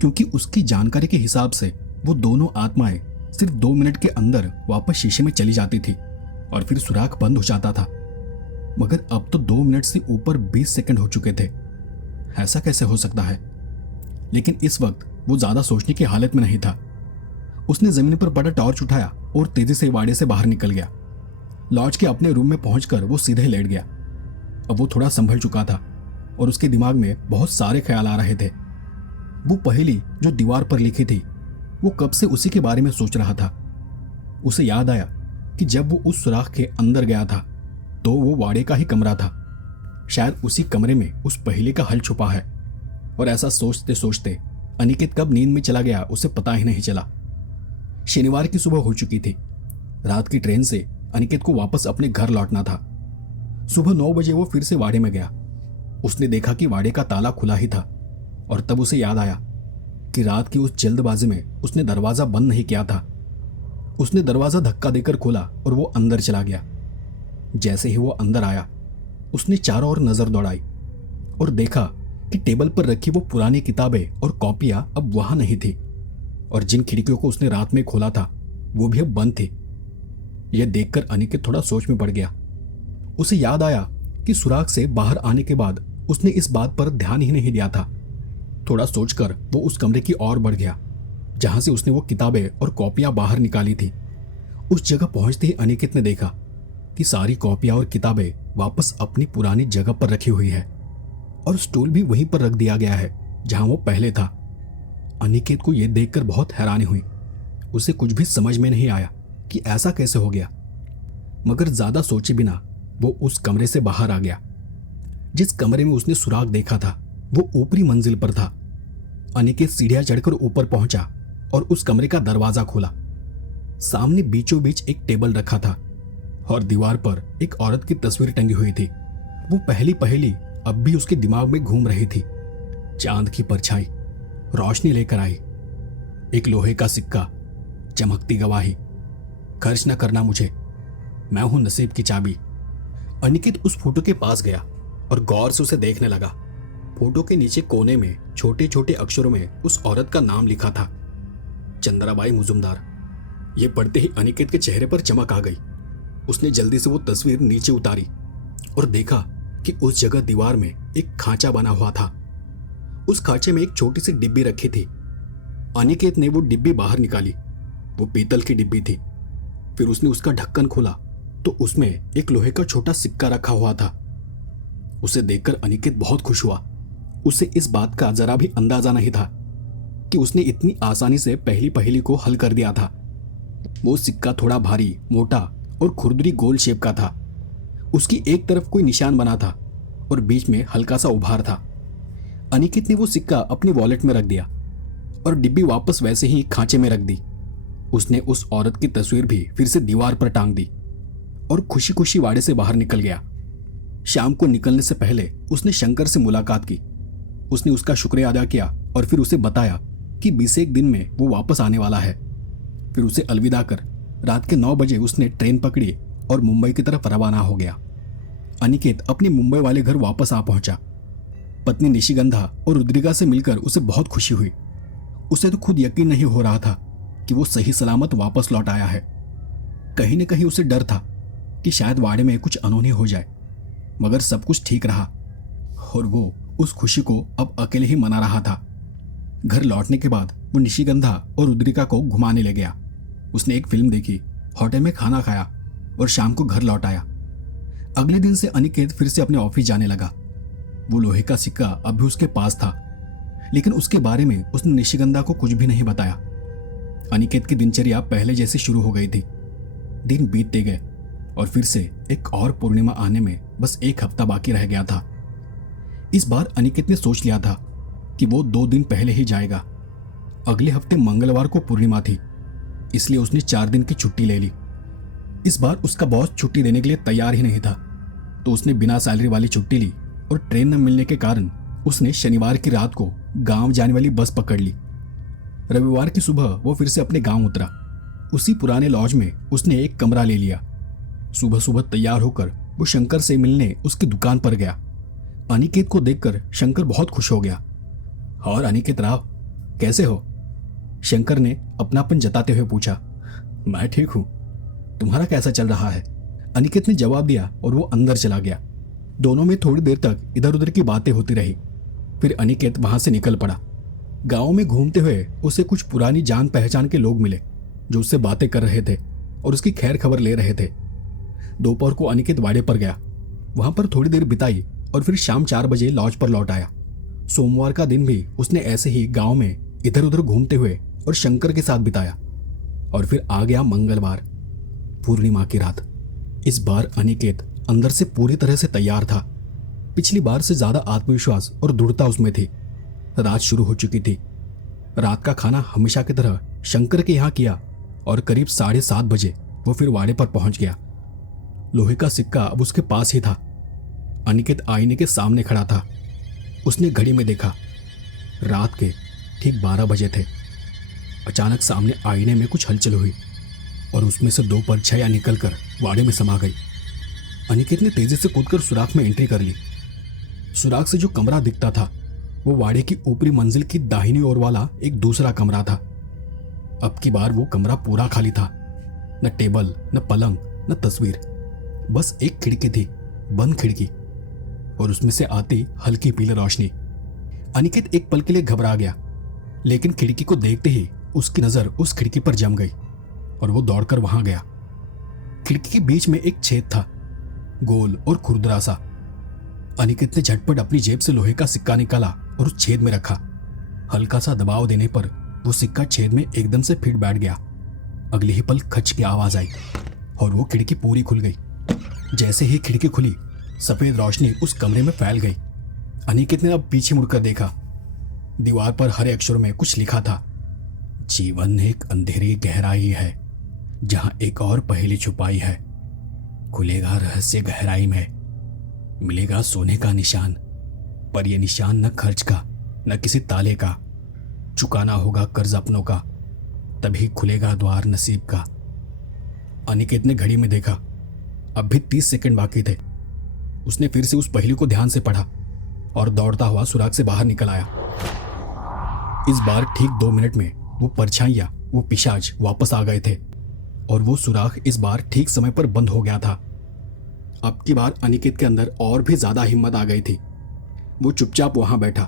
क्योंकि उसकी जानकारी के हिसाब से वो दोनों आत्माएं सिर्फ 2 मिनट के अंदर वापस शीशे में चली जाती थी और फिर सुराग बंद हो जाता था। मगर अब तो 2 मिनट से ऊपर 20 सेकंड हो चुके थे। ऐसा कैसे हो सकता है? लेकिन इस वक्त वो ज्यादा सोचने की हालत में नहीं था। उसने जमीन पर पड़ा टॉर्च उठाया और तेजी से वाड़े से बाहर निकल गया। लॉज के अपने रूम में पहुंचकर वो सीधे लेट गया। अब वो थोड़ा संभल चुका था और उसके दिमाग में बहुत सारे ख्याल आ रहे थे। वो पहेली जो दीवार पर लिखी थी, वो कब से उसी के बारे में सोच रहा था। उसे याद आया कि जब वो उस सुराख के अंदर गया था तो वो वाड़े का ही कमरा था। शायद उसी कमरे में उस पहेली का हल छुपा है। और ऐसा सोचते सोचते अनिकेत कब नींद में चला गया उसे पता ही नहीं चला। शनिवार की सुबह हो चुकी थी। रात की ट्रेन से अनिकेत को वापस अपने घर लौटना था। सुबह 9 बजे वो फिर से वाड़े में गया। उसने देखा कि वाड़े का ताला खुला ही था और तब उसे याद आया कि रात की उस जल्दबाजी में उसने दरवाजा बंद नहीं किया था। उसने दरवाजा धक्का देकर खोला और वो अंदर चला गया। जैसे ही वो अंदर आया, उसने चारों ओर नजर दौड़ाई और देखा कि टेबल पर रखी वो पुरानी किताबें और कॉपियां अब वहां नहीं थी और जिन खिड़कियों को उसने रात में खोला था वो भी अब बंद थी। यह देखकर अनिकेत थोड़ा सोच में पड़ गया। उसे याद आया कि सुराग से बाहर आने के बाद उसने इस बात पर ध्यान ही नहीं दिया था। थोड़ा सोचकर वो उस कमरे की ओर बढ़ गया जहां से उसने वो किताबें और कॉपियां बाहर निकाली थी। उस जगह पहुंचते ही अनिकेत ने देखा कि सारी कॉपियां और किताबें वापस अपनी पुरानी जगह पर रखी हुई है और स्टूल भी वहीं पर रख दिया गया है जहां वो पहले था। अनिकेत को यह देखकर बहुत हैरानी हुई। उसे कुछ भी समझ में नहीं आया कि ऐसा कैसे हो गया। मगर ज्यादा सोचे बिना वो उस कमरे से बाहर आ गया। जिस कमरे में उसने सुराग देखा था वो ऊपरी मंजिल पर था। अनिकेत सीढ़ियां चढ़कर ऊपर पहुंचा और उस कमरे का दरवाजा खोला। सामने बीचों बीच एक टेबल रखा था और दीवार पर एक औरत की तस्वीर टंगी हुई थी। वो पहली पहेली अब भी उसके दिमाग में घूम रही थी। चांद की परछाई रोशनी लेकर आई, एक लोहे का सिक्का, चमकती गवाही, खर्च न करना मुझे, मैं हूं नसीब की चाबी। अनिकेत उस फोटो के पास गया और गौर से उसे देखने लगा। फोटो के नीचे कोने में छोटे छोटे अक्षरों में उस औरत का नाम लिखा था, चंद्राबाई मुजुमदार। ये पढ़ते ही अनिकेत के चेहरे पर चमक आ गई। उसने जल्दी से वो तस्वीर नीचे उतारी और देखा कि उस जगह दीवार में एक खांचा बना हुआ था। उस खांचे में एक छोटी सी डिब्बी रखी थी। अनिकेत ने वो डिब्बी बाहर निकाली। वो पीतल की डिब्बी थी। फिर उसने उसका ढक्कन खोला तो उसमें एक लोहे का छोटा सिक्का रखा हुआ था। उसे देखकर अनिकेत बहुत खुश हुआ। उसे इस बात का जरा भी अंदाजा नहीं था कि उसने इतनी आसानी से पहली पहेली को हल कर दिया था। वो सिक्का थोड़ा भारी, मोटा और खुरदरी गोल शेप का था। उसकी एक तरफ कोई निशान बना था और बीच में हल्का सा उभार था। अनिकेत ने वो सिक्का अपनी वॉलेट में रख दिया और डिब्बी वापस वैसे ही खांचे में रख दी। उसने उस औरत की तस्वीर भी फिर से दीवार पर टांग दी और खुशी खुशी वाड़े से बाहर निकल गया। शाम को निकलने से पहले उसने शंकर से मुलाकात की। उसने उसका शुक्रिया अदा किया और फिर उसे बताया कि 20 दिन में वो वापस आने वाला है। फिर उसे अलविदा कर रात के 9 बजे उसने ट्रेन पकड़ी और मुंबई की तरफ रवाना हो गया। अनिकेत अपने मुंबई वाले घर वापस आ पहुंचा। पत्नी निशिगंधा और रुद्रिका से मिलकर उसे बहुत खुशी हुई। उसे तो खुद यकीन नहीं हो रहा था कि वो सही सलामत वापस लौट आया है। कहीं न कहीं उसे डर था कि शायद वाड़े में कुछ अनहोनी हो जाए, मगर सब कुछ ठीक रहा और वो उस खुशी को अब अकेले ही मना रहा था। घर लौटने के बाद वो निशिगंधा और रुद्रिका को घुमाने ले गया। उसने एक फिल्म देखी, होटल में खाना खाया और शाम को घर लौट आया। अगले दिन से अनिकेत फिर से अपने ऑफिस जाने लगा। वो लोहे का सिक्का अब भी उसके पास था, लेकिन उसके बारे में उसने निशिगंधा को कुछ भी नहीं बताया। अनिकेत की दिनचर्या पहले जैसी शुरू हो गई थी। दिन बीतते गए और फिर से एक और पूर्णिमा आने में बस 1 हफ्ता बाकी रह गया था। इस बार अनिकेत ने सोच लिया था कि वो 2 दिन पहले ही जाएगा। अगले हफ्ते मंगलवार को पूर्णिमा थी, इसलिए उसने 4 दिन की छुट्टी ले ली। इस बार उसका बॉस छुट्टी देने के लिए तैयार ही नहीं था, तो उसने बिना सैलरी वाली छुट्टी ली और ट्रेन न मिलने के कारण उसने शनिवार की रात को गांव जाने वाली बस पकड़ ली। रविवार की सुबह वो फिर से अपने गांव उतरा। उसी पुराने लॉज में उसने एक कमरा ले लिया। सुबह सुबह तैयार होकर वो शंकर से मिलने उसकी दुकान पर गया। अनिकेत को देखकर शंकर बहुत खुश हो गया। और अनिकेत राव, कैसे हो? शंकर ने अपनापन जताते हुए पूछा। मैं ठीक हूं, तुम्हारा कैसा चल रहा है? अनिकेत ने जवाब दिया और वो अंदर चला गया। दोनों में थोड़ी देर तक इधर उधर की बातें होती रही। फिर अनिकेत वहां से निकल पड़ा। गांव में घूमते हुए उसे कुछ पुरानी जान पहचान के लोग मिले जो उससे बातें कर रहे थे और उसकी खैर खबर ले रहे थे। दोपहर को अनिकेत वाड़े पर गया, वहां पर थोड़ी देर बिताई और फिर शाम 4 बजे लॉज पर लौट आया। सोमवार का दिन भी उसने ऐसे ही गांव में इधर उधर घूमते हुए और शंकर के साथ बिताया। और फिर आ गया मंगलवार, पूर्णिमा की रात। इस बार अनिकेत अंदर से पूरी तरह से तैयार था। पिछली बार से ज्यादा आत्मविश्वास और दृढ़ता उसमें थी। रात शुरू हो चुकी थी। रात का खाना हमेशा की तरह शंकर के यहाँ किया और करीब 7:30 बजे वो फिर वाड़े पर पहुंच गया। लोहे का सिक्का अब उसके पास ही था। अनिकेत आईने के सामने खड़ा था। उसने घड़ी में देखा, रात के ठीक 12 बजे थे। अचानक सामने आईने में कुछ हलचल हुई और उसमें से 2 परछाइयां निकलकर वाड़े में समा गई। अनिकेत ने तेजी से कूदकर सुराख में एंट्री कर ली। सुराख से जो कमरा दिखता था वो वाड़े की ऊपरी मंजिल की दाहिनी ओर वाला एक दूसरा कमरा था। अब की बार वो कमरा पूरा खाली था। न टेबल, न पलंग, न तस्वीर, बस एक खिड़की थी, बंद खिड़की, और उसमें से आती हल्की पीली रोशनी। अनिकेत एक पल के लिए घबरा गया, लेकिन खिड़की को देखते ही उसकी नजर उस खिड़की पर जम गई और वो दौड़कर वहां गया। खिड़की के बीच में एक छेद था, गोल और खुरदरा सा। अनिकेत ने झटपट अपनी जेब से लोहे का सिक्का निकाला और उस छेद में रखा। हल्का सा दबाव देने पर वो सिक्का छेद में एकदम से फिट बैठ गया। अगले ही पल खच की आवाज आई और वो खिड़की पूरी खुल गई। जैसे ही खिड़की खुली, सफेद रोशनी उस कमरे में फैल गई। अनिकेत ने अब पीछे मुड़कर देखा। दीवार पर हरे अक्षरों में कुछ लिखा था, जीवन एक अंधेरी गहराई है जहां एक और पहेली छुपाई है। खुलेगा रहस्य गहराई में, मिलेगा सोने का निशान, पर यह निशान न खर्च का न किसी ताले का। चुकाना होगा कर्ज अपनों का, तभी खुलेगा द्वार नसीब का। अनिकेत ने घड़ी में देखा, अब भी 30 सेकंड बाकी थे। उसने फिर से उस पहेली को ध्यान से पढ़ा और दौड़ता हुआ सुराख से बाहर निकल आया। इस बार ठीक 2 मिनट में वो परछाइयां, वो पिशाच वापस आ गए थे और वो सुराख इस बार ठीक समय पर बंद हो गया था। अब की बार अनिकेत के अंदर और भी ज्यादा हिम्मत आ गई थी। वो चुपचाप वहां बैठा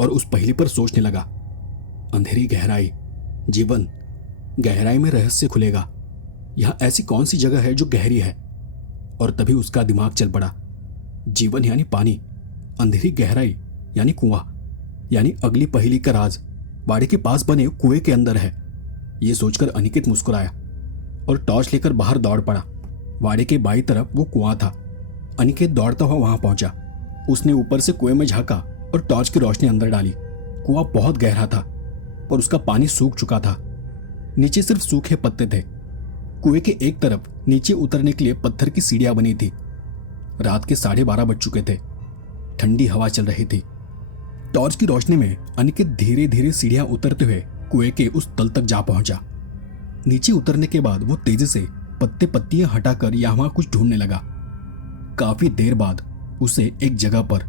और उस पहेली पर सोचने लगा। अंधेरी गहराई, जीवन गहराई में रहस्य खुलेगा। यहां ऐसी कौन सी जगह है जो गहरी है? और तभी उसका दिमाग चल पड़ा। जीवन यानी पानी, अंधेरी गहराई यानी कुआं, यानी अगली पहेली का राज वाड़े के पास बने कुएं के अंदर है। ये सोचकर अनिकेत मुस्कुराया और टॉर्च लेकर बाहर दौड़ पड़ा। वाड़े के बाईं तरफ वो कुआं था। अनिकेत दौड़ता हुआ वहां पहुंचा। उसने ऊपर से कुएं में झांका और टॉर्च की रोशनी अंदर डाली। कुआं बहुत गहरा था, पर उसका पानी सूख चुका था। नीचे सिर्फ सूखे पत्ते थे। कुएं के एक तरफ नीचे उतरने के लिए पत्थर की सीढ़ियां बनी थी। रात के 12:30 बज चुके थे। ठंडी हवा चल रही थी। टॉर्च की रोशनी में अनिकेत धीरे धीरे सीढ़ियां उतरते हुए कुएं के उस तल तक जा पहुंचा। नीचे उतरने के बाद वो तेजी से पत्ते पत्तियां हटाकर यहां कुछ ढूंढने लगा। काफी देर बाद उसे एक जगह पर,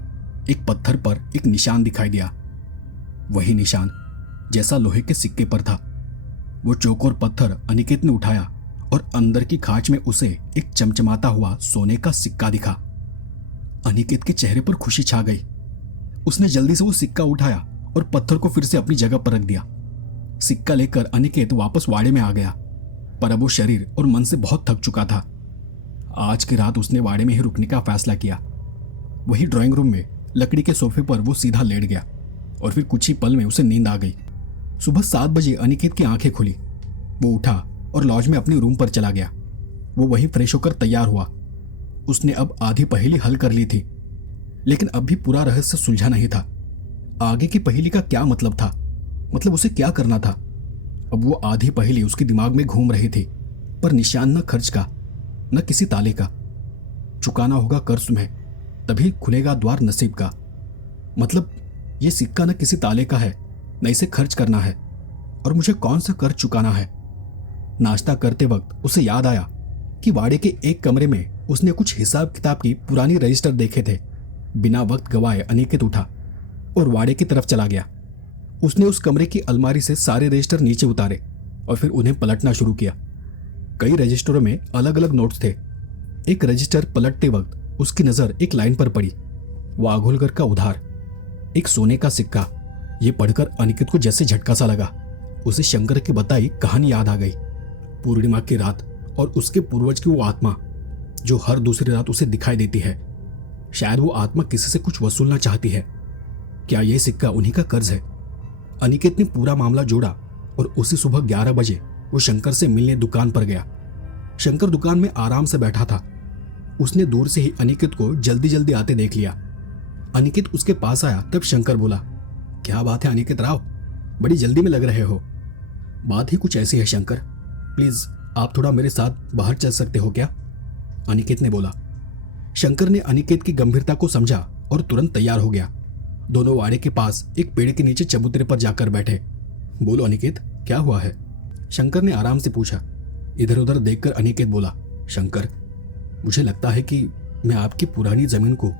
एक पत्थर पर एक निशान दिखाई दिया। वही निशान जैसा लोहे के सिक्के पर था। वो चौकोर पत्थर अनिकेत ने उठाया और अंदर की खाच में उसे एक चमचमाता हुआ सोने का सिक्का दिखा। अनिकेत के चेहरे पर खुशी छा गई। उसने जल्दी से वो सिक्का उठाया और पत्थर को फिर से अपनी जगह पर रख दिया। सिक्का लेकर अनिकेत वापस वाड़े में आ गया, पर अब वो शरीर और मन से बहुत थक चुका था। आज की रात उसने वाड़े में ही रुकने का फैसला किया। वही ड्राइंग रूम में लकड़ी के सोफे पर वो सीधा लेट गया और फिर कुछ ही पल में उसे नींद आ गई। सुबह 7 बजे अनिकेत की आंखें खुली। वो उठा और लॉज में अपने रूम पर चला गया। वो वहीं फ्रेश होकर तैयार हुआ। उसने अब आधी पहेली हल कर ली थी, लेकिन अब भी पूरा रहस्य सुलझा नहीं था। आगे की पहेली का क्या मतलब था? मतलब उसे क्या करना था? अब वो आधी पहेली उसके दिमाग में घूम रही थी, पर निशान न खर्च का, न किसी ताले का। चुकाना होगा कर्ज तुम्हें, तभी खुलेगा द्वार नसीब का। मतलब ये सिक्का न किसी ताले का है, न इसे खर्च करना है। और मुझे कौन सा कर्ज चुकाना है? नाश्ता करते वक्त उसे याद आया कि वाड़े के एक कमरे में उसने कुछ हिसाब किताब की पुरानी रजिस्टर देखे थे। बिना वक्त गवाए अनिकेत उठा और वाड़े की तरफ चला गया। उसने उस कमरे की अलमारी से सारे रजिस्टर नीचे उतारे और फिर उन्हें पलटना शुरू किया। कई रजिस्टरों में अलग अलग नोट्स थे। एक रजिस्टर पलटते वक्त उसकी नजर एक लाइन पर पड़ी, वाघोलकर का उधार, एक सोने का सिक्का। ये पढ़कर अनिकेत को जैसे झटका सा लगा। उसे शंकर की बताई कहानी याद आ गई। पूर्णिमा की रात और उसके पूर्वज की वो आत्मा जो हर दूसरी रात उसे दिखाई देती है। शायद वो आत्मा किसी से कुछ वसूलना चाहती है। क्या यह सिक्का उन्हीं का कर्ज है? अनिकेत ने पूरा मामला जोड़ा और उसी सुबह 11 बजे वो शंकर से मिलने दुकान पर गया। शंकर दुकान में आराम से बैठा था। उसने दूर से ही अनिकेत को जल्दी जल्दी आते देख लिया। अनिकेत उसके पास आया तब शंकर बोला, क्या बात है अनिकेत राव, बड़ी जल्दी में लग रहे हो। बात ही कुछ ऐसी है शंकर, प्लीज आप थोड़ा मेरे साथ बाहर चल सकते हो क्या? अनिकेत ने बोला। शंकर ने अनिकेत की गंभीरता को समझा और तुरंत तैयार हो गया। दोनों वाड़े के पास एक पेड़ के नीचे चबूतरे पर जाकर बैठे। बोलो अनिकेत, क्या हुआ है? शंकर ने आराम से पूछा। इधर उधर देखकर अनिकेत बोला, शंकर, मुझे लगता है कि मैं आपकी पुरानी जमीन को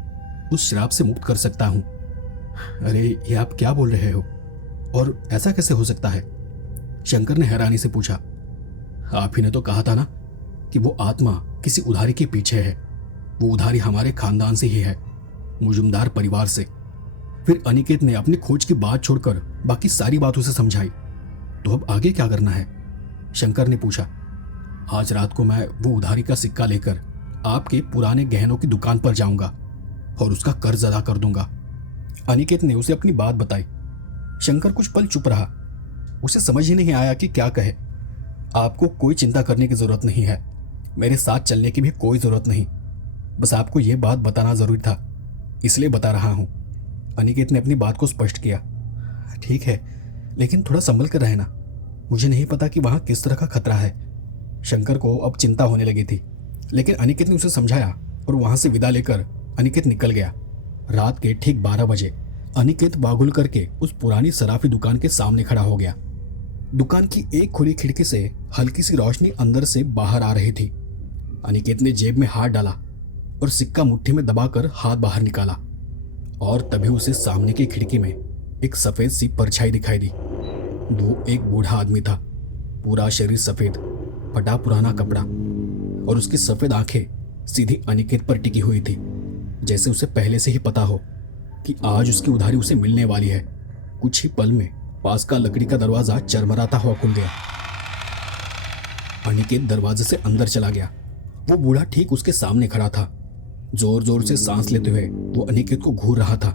उस श्राप से मुक्त कर सकता हूं। अरे ये आप क्या बोल रहे हो, और ऐसा कैसे हो सकता है? शंकर ने हैरानी से पूछा। आप ही ने तो कहा था ना कि वो आत्मा किसी उधारी के पीछे है। वो उधारी हमारे खानदान से ही है, मुजुमदार परिवार से। फिर अनिकेत ने अपनी खोज की बात छोड़कर बाकी सारी बात उसे समझाई। तो अब आगे क्या करना है? शंकर ने पूछा। आज रात को मैं वो उधारी का सिक्का लेकर आपके पुराने गहनों की दुकान पर जाऊंगा और उसका कर्ज अदा कर दूंगा। अनिकेत ने उसे अपनी बात बताई। शंकर कुछ पल चुप रहा। उसे समझ ही नहीं आया कि क्या कहे। आपको कोई चिंता करने की जरूरत नहीं है, मेरे साथ चलने की भी कोई जरूरत नहीं। बस आपको यह बात बताना जरूरी था, इसलिए बता रहा हूं। अनिकेत ने अपनी बात को स्पष्ट किया। ठीक है, लेकिन थोड़ा संभल कर रहना। मुझे नहीं पता कि वहां किस तरह का खतरा है। शंकर को अब चिंता होने लगी थी, लेकिन अनिकेत ने उसे समझाया और वहां से विदा लेकर अनिकेत निकल गया। रात के ठीक 12 बजे अनिकेत बागुल करके उस पुरानी सराफी दुकान के सामने खड़ा हो गया। दुकान की एक खुली खिड़की से हल्की सी रोशनी अंदर से बाहर आ रही थी। अनिकेत ने जेब में हाथ डाला और सिक्का मुट्ठी में दबाकर हाथ बाहर निकाला, और तभी उसे सामने की खिड़की में एक सफेद सी परछाई दिखाई दी। वो एक बूढ़ा आदमी था, पूरा शरीर सफेद, फटा पुराना कपड़ा, और उसकी सफेद आंखें सीधी अनिकेत पर टिकी हुई थी, जैसे उसे पहले से ही पता हो कि आज उसकी उधारी उसे मिलने वाली है। कुछ ही पल में पास का लकड़ी का दरवाजा चरमराता हुआ खुल गया। अनिकेत दरवाजे से अंदर चला गया। वो बूढ़ा ठीक उसके सामने खड़ा था। जोर जोर से सांस लेते हुए वो अनिकेत को घूर रहा था।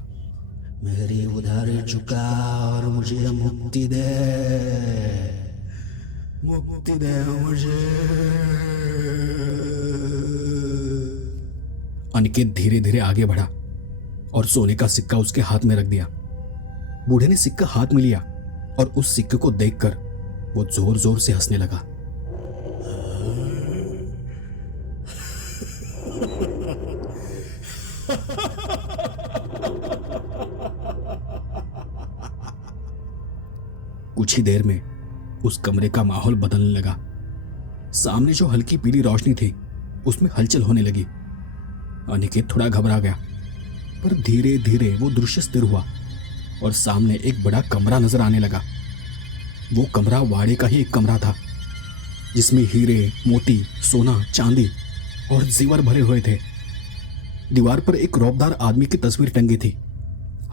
मेरी उधारी चुका और मुझे मुक्ति दे, मुक्ति दे मुझे। अनिकेत धीरे धीरे आगे बढ़ा और सोने का सिक्का उसके हाथ में रख दिया। बूढ़े ने सिक्का हाथ में लिया और उस सिक्के को देखकर वो जोर जोर से हंसने लगा। कुछ ही देर में उस कमरे का माहौल बदलने लगा। सामने जो हल्की पीली रोशनी थी उसमें हलचल होने लगी। अनिकेत थोड़ा घबरा गया, पर धीरे धीरे वो दृश्य स्थिर हुआ और सामने एक बड़ा कमरा नजर आने लगा। वो कमरा वाड़े का ही एक कमरा था, जिसमें हीरे, मोती, सोना, चांदी और जेवर भरे हुए थे। दीवार पर एक रौबदार आदमी की तस्वीर टंगी थी,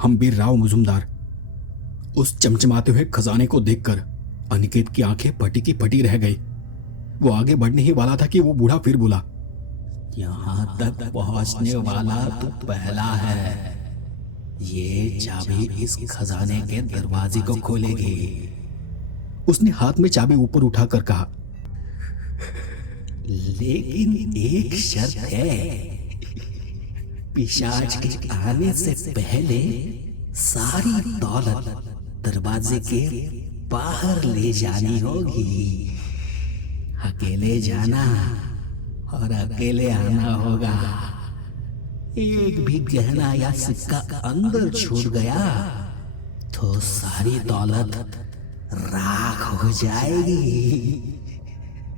हम्बीर राव मुजुमदार। उस चमचमाते हुए खजाने को देखकर अनिकेत की आंखें फटी की फटी रह गई। वो आगे बढ़ने ही वाला था कि वो बूढ़ा फिर बोला, यहाँ तक पहुंचने वाला तो पहला है। ये चाबी इस खजाने के दरवाजे को खोलेगी। उसने हाथ में चाबी ऊपर उठाकर कहा, लेकिन एक शर्त है, पिशाच के आने से पहले सारी दौलत दरवाजे के बाहर ले जानी होगी। अकेले जाना और अकेले आना होगा। एक भी गहना या सिक्का अंदर छूट गया तो सारी दौलत राख हो जाएगी,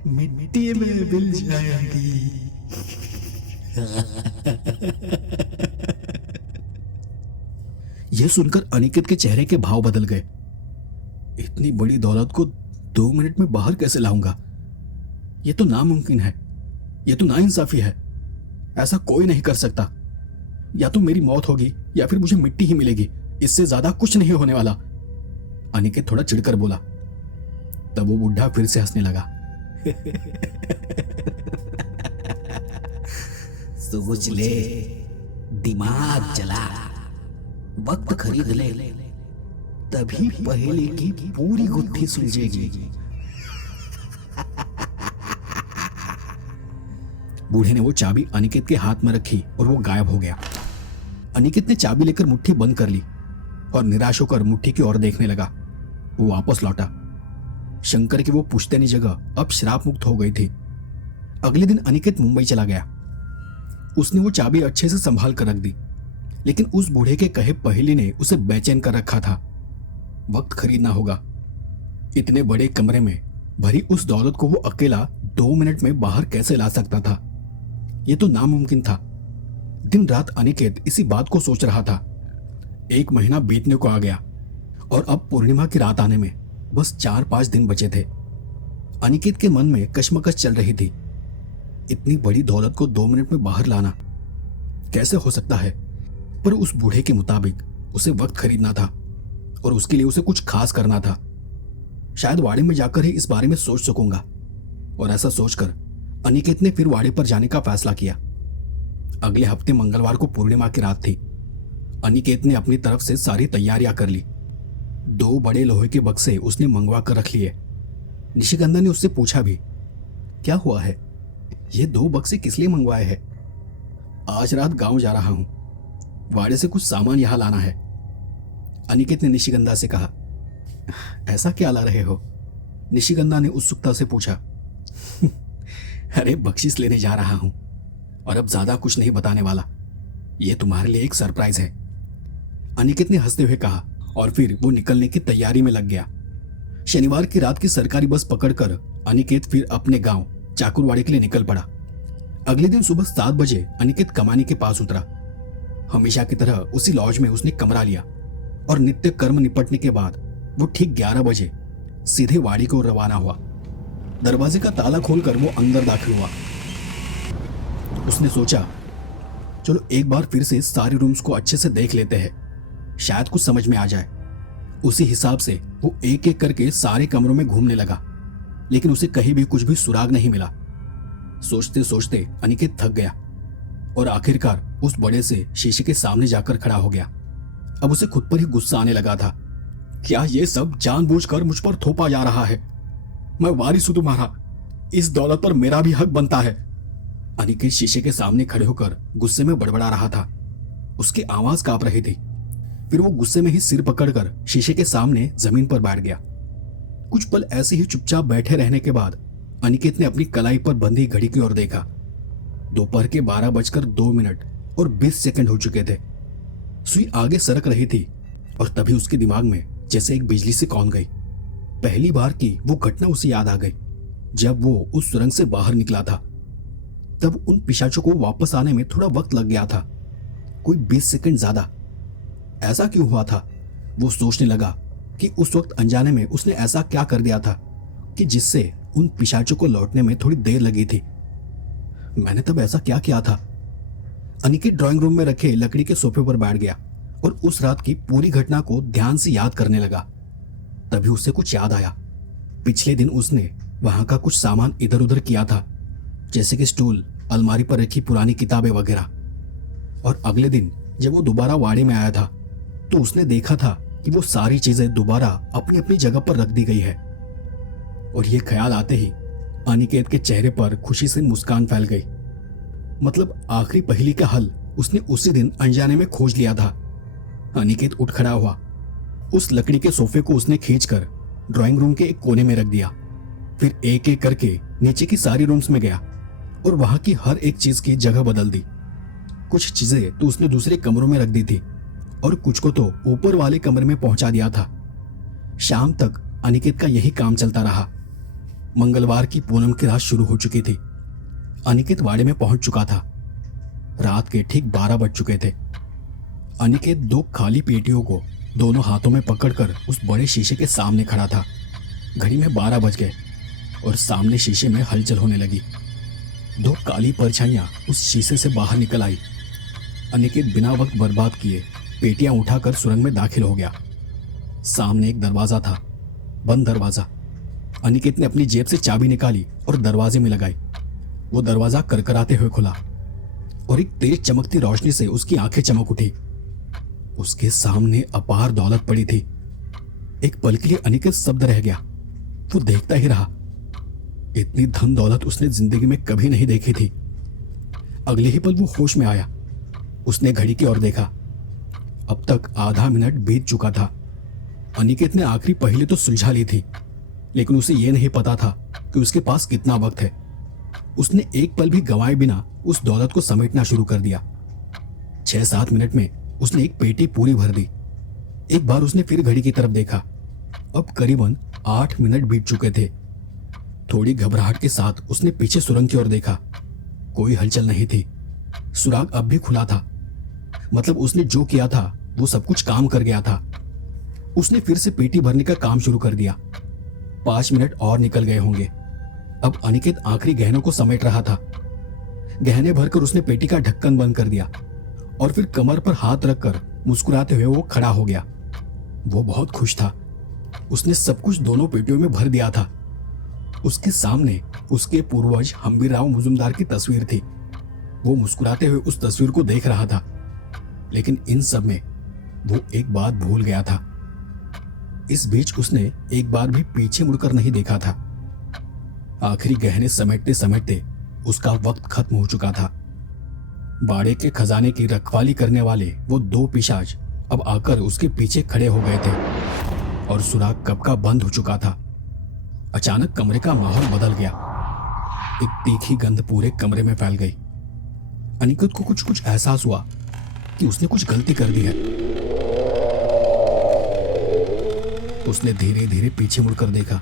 मिट्टी में मिल जाएगी। यह सुनकर अनिकेत के चेहरे के भाव बदल गए। इतनी बड़ी दौलत को 2 मिनट में बाहर कैसे लाऊंगा? यह तो नामुमकिन है, यह तो नाइंसाफी है। ऐसा कोई नहीं कर सकता। या तो मेरी मौत होगी या फिर मुझे मिट्टी ही मिलेगी। इससे ज्यादा कुछ नहीं होने वाला। अनिकेत थोड़ा चिढ़कर बोला। तब वो बुढ़ा फिर से हंसने लगा। सोच ले, दिमाग चला, वक्त खरीद ले, तभी पहेली की पूरी गुत्थी सुलझेगी। बूढ़े ने वो चाबी अनिकेत के हाथ में रखी और वो गायब हो गया। अनिकेत ने चाबी लेकर मुट्ठी बंद कर ली और निराश होकर मुट्ठी की ओर देखने लगा। वो वापस लौटा। शंकर की वो पुश्तैनी जगह अब श्राप मुक्त हो गई थी। अगले दिन अनिकेत मुंबई चला गया। उसने वो चाबी अच्छे से संभाल कर रख दी, लेकिन उस बूढ़े के कहे पहेली ने उसे बेचैन कर रखा था। वक्त खरीदना होगा। इतने बड़े कमरे में भरी उस दौलत को वो अकेला 2 मिनट में बाहर कैसे ला सकता था? ये तो नामुमकिन था। दिन रात अनिकेत इसी बात को सोच रहा था। 1 महीना बीतने को आ गया और अब पूर्णिमा की रात आने में बस 4-5 दिन बचे थे। अनिकेत के मन में कश्मकश चल रही थी। इतनी बड़ी दौलत को 2 मिनट में बाहर लाना कैसे हो सकता है? पर उस बूढ़े के मुताबिक उसे वक्त खरीदना था और उसके लिए उसे कुछ खास करना था। शायद वाड़े में जाकर ही इस बारे में सोच सकूंगा। और ऐसा सोचकर अनिकेत ने फिर वाड़े पर जाने का फैसला किया। अगले हफ्ते मंगलवार को पूर्णिमा की रात थी। अनिकेत ने अपनी तरफ से सारी तैयारियां कर ली। 2 बड़े लोहे के बक्से उसने मंगवा कर रख लिए। निशिगंधा ने उससे पूछा भी, क्या हुआ है? ये 2 बक्से किस लिए मंगवाए हैं? आज रात गांव जा रहा हूं, वाड़े से कुछ सामान यहां लाना है। अनिकेत ने निशिगंधा से कहा। ऐसा क्या ला रहे हो? निशिगंधा ने उत्सुकता से पूछा। अरे बख्शिश लेने जा रहा हूं और अब ज्यादा कुछ नहीं बताने वाला। यह तुम्हारे लिए एक सरप्राइज है, अनिकेत ने हंसते हुए कहा और फिर वो निकलने की तैयारी में लग गया। शनिवार की रात की सरकारी बस पकड़कर अनिकेत फिर अपने गांव चाकुरवाड़ी के लिए निकल पड़ा। अगले दिन सुबह 7 बजे अनिकेत कमानी के पास उतरा। हमेशा की तरह उसी लॉज में उसने कमरा लिया और नित्य कर्म निपटने के बाद वो ठीक 11 बजे सीधे वाड़ी को रवाना हुआ। दरवाजे का ताला खोलकर वो अंदर दाखिल हुआ। उसने सोचा, चलो एक बार फिर से सारे रूम्स को अच्छे से देख लेते हैं, शायद कुछ समझ में आ जाए। उसी हिसाब से वो एक एक करके सारे कमरों में घूमने लगा, लेकिन उसे कहीं भी कुछ भी सुराग नहीं मिला। सोचते सोचते अनिकेत थक गया और आखिरकार उस बड़े से शीशे के सामने जाकर खड़ा हो गया। अब उसे खुद पर ही गुस्सा आने लगा था। क्या ये सब जानबूझकर मुझ पर थोपा जा रहा है? मैं वारिस हूं तुम्हारा, इस दौलत पर मेरा भी हक बनता है। अनिकेत शीशे के सामने खड़े होकर गुस्से में बड़बड़ा रहा था। उसकी आवाज कांप रही थी। फिर वो गुस्से में ही सिर पकड़कर शीशे के सामने जमीन पर बैठ गया। कुछ पल ऐसे ही चुपचाप बैठे रहने के बाद अनिकेत ने अपनी कलाई पर बंधी घड़ी की ओर देखा। दोपहर के 12:02 और 20 सेकंड हो चुके थे। सुई आगे सरक रही थी और तभी उसके दिमाग में जैसे एक बिजली से कौन गई। पहली बार की वो घटना उसे याद आ गई जब वो उस सुरंग से बाहर निकला था। तब उन पिशाचों को वापस आने में थोड़ा वक्त लग गया था, कोई 20 सेकंड ज्यादा। ऐसा क्यों हुआ था? वो सोचने लगा कि उस वक्त अनजाने में उसने ऐसा क्या कर दिया था कि जिससे उन पिशाचों को लौटने में थोड़ी देर लगी थी। मैंने तब ऐसा क्या किया था? अनिकेत ड्राइंग रूम में रखे लकड़ी के सोफे पर बैठ गया और उस रात की पूरी घटना को ध्यान से याद करने लगा। तभी उसे कुछ याद आया। पिछले दिन उसने वहां का कुछ सामान इधर उधर किया था, जैसे कि स्टूल, अलमारी पर रखी पुरानी किताबें वगैरह। और अगले दिन जब वो दोबारा वाड़े में आया था तो उसने देखा था कि वो सारी चीजें दोबारा अपनी अपनी जगह पर रख दी गई है। और ये ख्याल आते ही अनिकेत के चेहरे पर खुशी से मुस्कान फैल गई। मतलब आखिरी पहेली का हल उसने उसी दिन अनजाने में खोज लिया था। अनिकेत उठ खड़ा हुआ। उस लकड़ी के सोफे को उसने खींचकर ड्राइंग रूम के एक कोने में रख दिया। फिर एक एक करके नीचे की सारी रूम्स में गया और वहां की हर एक चीज की जगह बदल दी। कुछ चीजें तो उसने दूसरे कमरों में रख दी थी और कुछ को तो ऊपर वाले कमरे में पहुंचा दिया था। शाम तक अनिकेत का यही काम चलता रहा। मंगलवार की पूनम की रात शुरू हो चुकी थी। अनिकेत वाड़े में पहुंच चुका था। रात के ठीक 12 बज चुके थे। अनिकेत 2 खाली पेटियों को दोनों हाथों में पकड़कर उस बड़े शीशे के सामने खड़ा था। घड़ी में 12 बज गए और सामने शीशे में हलचल होने लगी। 2 काली परछाइयां उस शीशे से बाहर निकल आई। अनिकेत बिना वक्त बर्बाद किए पेटियां उठाकर सुरंग में दाखिल हो गया। सामने एक दरवाजा था, बंद दरवाजा। अनिकेत ने अपनी जेब से चाबी निकाली और दरवाजे में लगाई। वो दरवाजा करकराते हुए खुला और एक तेज चमकती रोशनी से उसकी आंखें चमक उठी। उसके सामने अपार दौलत पड़ी थी। एक पल के लिए अनिकेत स्तब्ध रह गया। वो देखता ही रहा। इतनी धन दौलत उसने जिंदगी में कभी नहीं देखी थी। अगले ही पल वो होश में आया। उसने घड़ी की ओर देखा। अब तक आधा मिनट बीत चुका था। अनिकेत ने आखिरी पहेली तो सुलझा ली थी, लेकिन उसे यह नहीं पता था कि उसके पास कितना वक्त है। उसने एक पल भी गंवाए बिना उस दौलत को समेटना शुरू कर दिया। 6-7 मिनट में उसने एक पेटी पूरी भर दी। एक बार उसने फिर घड़ी की तरफ देखा। अब करीबन 8 मिनट बीत चुके थे। थोड़ी घबराहट के साथ उसने पीछे सुरंग की ओर देखा। कोई हलचल नहीं थी। सुराग अब भी खुला था। मतलब उसने जो किया था वो सब कुछ काम कर गया था। उसने फिर से पेटी भरने का काम शुरू कर दिया। 5 मिनट और निकल गए होंगे। अब अनिकेत आखिरी गहनों को समेट रहा था। गहने भरकर उसने पेटी का ढक्कन बंद कर दिया और फिर कमर पर हाथ रखकर मुस्कुराते हुए वो खड़ा हो गया। वो बहुत खुश था। उसने सब कुछ दोनों पेटियों में भर दिया था। उसके सामने उसके पूर्वज हम्बीरराव मुजुमदार की तस्वीर थी। वो मुस्कुराते हुए उस तस्वीर को देख रहा था, लेकिन इन सब में वो एक बात भूल गया था। इस बीच उसने एक बार भी पीछे मुड़कर नहीं देखा था। आखिरी गहने समेटते समेटते उसका वक्त खत्म हो चुका था। बाड़े के खजाने की रखवाली करने वाले वो 2 पिशाच अब आकर उसके पीछे खड़े हो गए थे और सुराग कब का बंद हो चुका था। अचानक कमरे का माहौल बदल गया। एक तीखी गंध पूरे कमरे में फैल गई। अनिकेत को कुछ कुछ एहसास हुआ कि उसने कुछ गलती कर दी है। उसने धीरे धीरे पीछे मुड़कर देखा।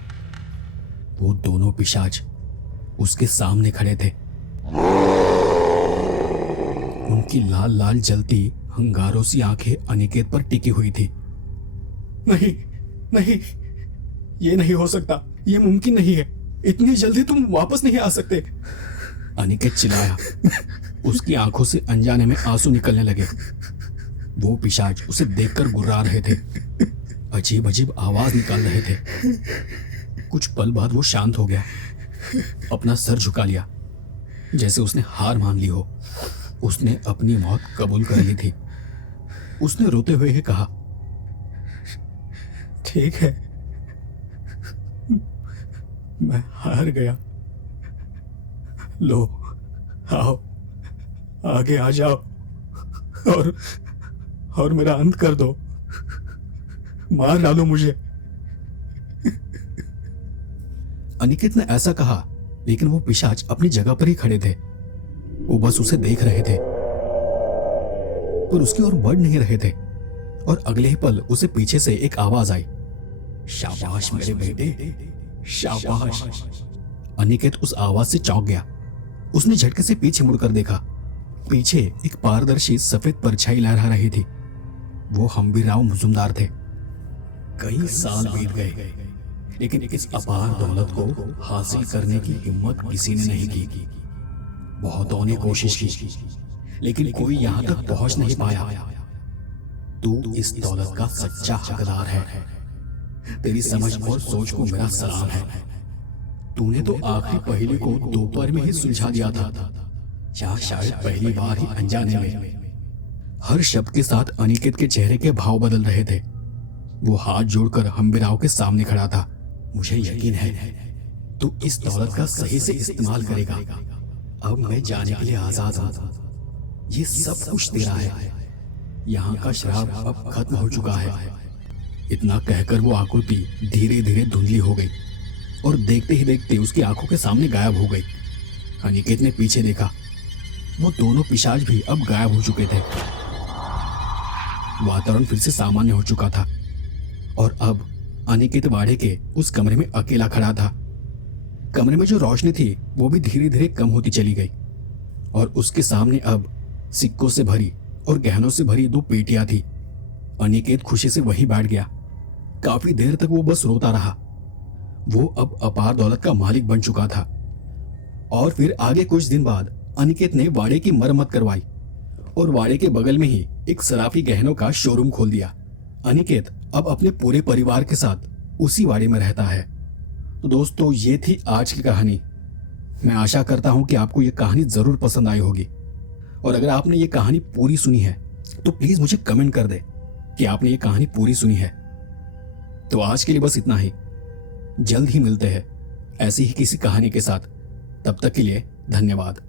वो दोनों पिशाच उसके सामने खड़े थे। उनकी लाल लाल जलती अंगारों सी आंखें अनिकेत पर टिकी हुई थी। नहीं नहीं, ये नहीं हो सकता, ये मुमकिन नहीं है। इतनी जल्दी तुम वापस नहीं आ सकते। अनिकेत चिल्लाया। उसकी आंखों से अनजाने में आंसू निकलने लगे। वो पिशाच उसे देखकर गुर्रा रहे थे, अजीब अजीब आवाज निकाल रहे थे। कुछ पल बाद वो शांत हो गया, अपना सर झुका लिया, जैसे उसने हार मान ली हो। उसने अपनी मौत कबूल कर ली थी। उसने रोते हुए ही कहा, ठीक है, मैं हार गया। लो आओ, आगे आ जाओ और मेरा अंत कर दो, मार डालो मुझे। अनिकेत ने ऐसा कहा, लेकिन वो पिशाच अपनी जगह पर ही खड़े थे। वो बस उसे देख रहे थे, पर उसकी ओर बढ़ नहीं रहे थे। और अगले ही पल उसे पीछे से एक आवाज आई, शाबाश मेरे बेटे, शाबाश। अनिकेत उस आवाज से चौंक गया। उसने झटके से पीछे मुड़कर देखा। पीछे एक पारदर्शी सफेद परछाई लहरा रही थी। वो हम्बीरराव मुजुमदार थे। कई साल बीत गए, लेकिन इस अपार दौलत को हासिल करने की हिम्मत किसी ने नहीं की। बहुतों ने कोशिश की, लेकिन कोई यहां तक पहुंच नहीं पाया। तू इस दौलत का सच्चा हकदार है। तेरी समझ और सोच को मेरा सलाम है। तूने तो आखिरी पहेली को दोपहर में ही सुलझा दिया था, या शायद पहली बार ही अनजाने में। हर शब्द के साथ अनिकेत के चेहरे के भाव बदल रहे थे। वो हाथ जोड़कर हम्बीरराव के सामने खड़ा था। मुझे यकीन है तू इस दौलत का सही से इस्तेमाल करेगा। अब मैं जाने के लिए आजाद हूं। ये सब कुछ तेरा है। यहाँ का श्राप अब खत्म हो चुका है। इतना कहकर वो आकृति धीरे धीरे धुंधली हो गई और देखते ही देखते उसकी आंखों के सामने गायब हो गई। अनिकेत ने पीछे देखा। वो दोनों पिशाच भी अब गायब हो चुके थे। वातावरण फिर से सामान्य हो चुका था और अब अनिकेत वाड़े के उस कमरे में अकेला खड़ा था। कमरे में जो रोशनी थी वो भी धीरे धीरे कम होती चली गई और उसके सामने अब सिक्कों से भरी और गहनों से भरी 2 पेटियां थी। अनिकेत खुशी से वहीं बैठ गया। काफी देर तक वो बस रोता रहा। वो अब अपार दौलत का मालिक बन चुका था। और फिर आगे कुछ दिन बाद अनिकेत ने वाड़े की मरम्मत करवाई और वाड़े के बगल में ही एक सराफी गहनों का शोरूम खोल दिया। अनिकेत अब अपने पूरे परिवार के साथ उसी वाड़े में रहता है। तो दोस्तों, ये थी आज की कहानी। मैं आशा करता हूं कि आपको ये कहानी जरूर पसंद आई होगी। और अगर आपने ये कहानी पूरी सुनी है तो प्लीज मुझे कमेंट कर दे कि आपने ये कहानी पूरी सुनी है। तो आज के लिए बस इतना ही। जल्द ही मिलते हैं ऐसी ही किसी कहानी के साथ। तब तक के लिए धन्यवाद।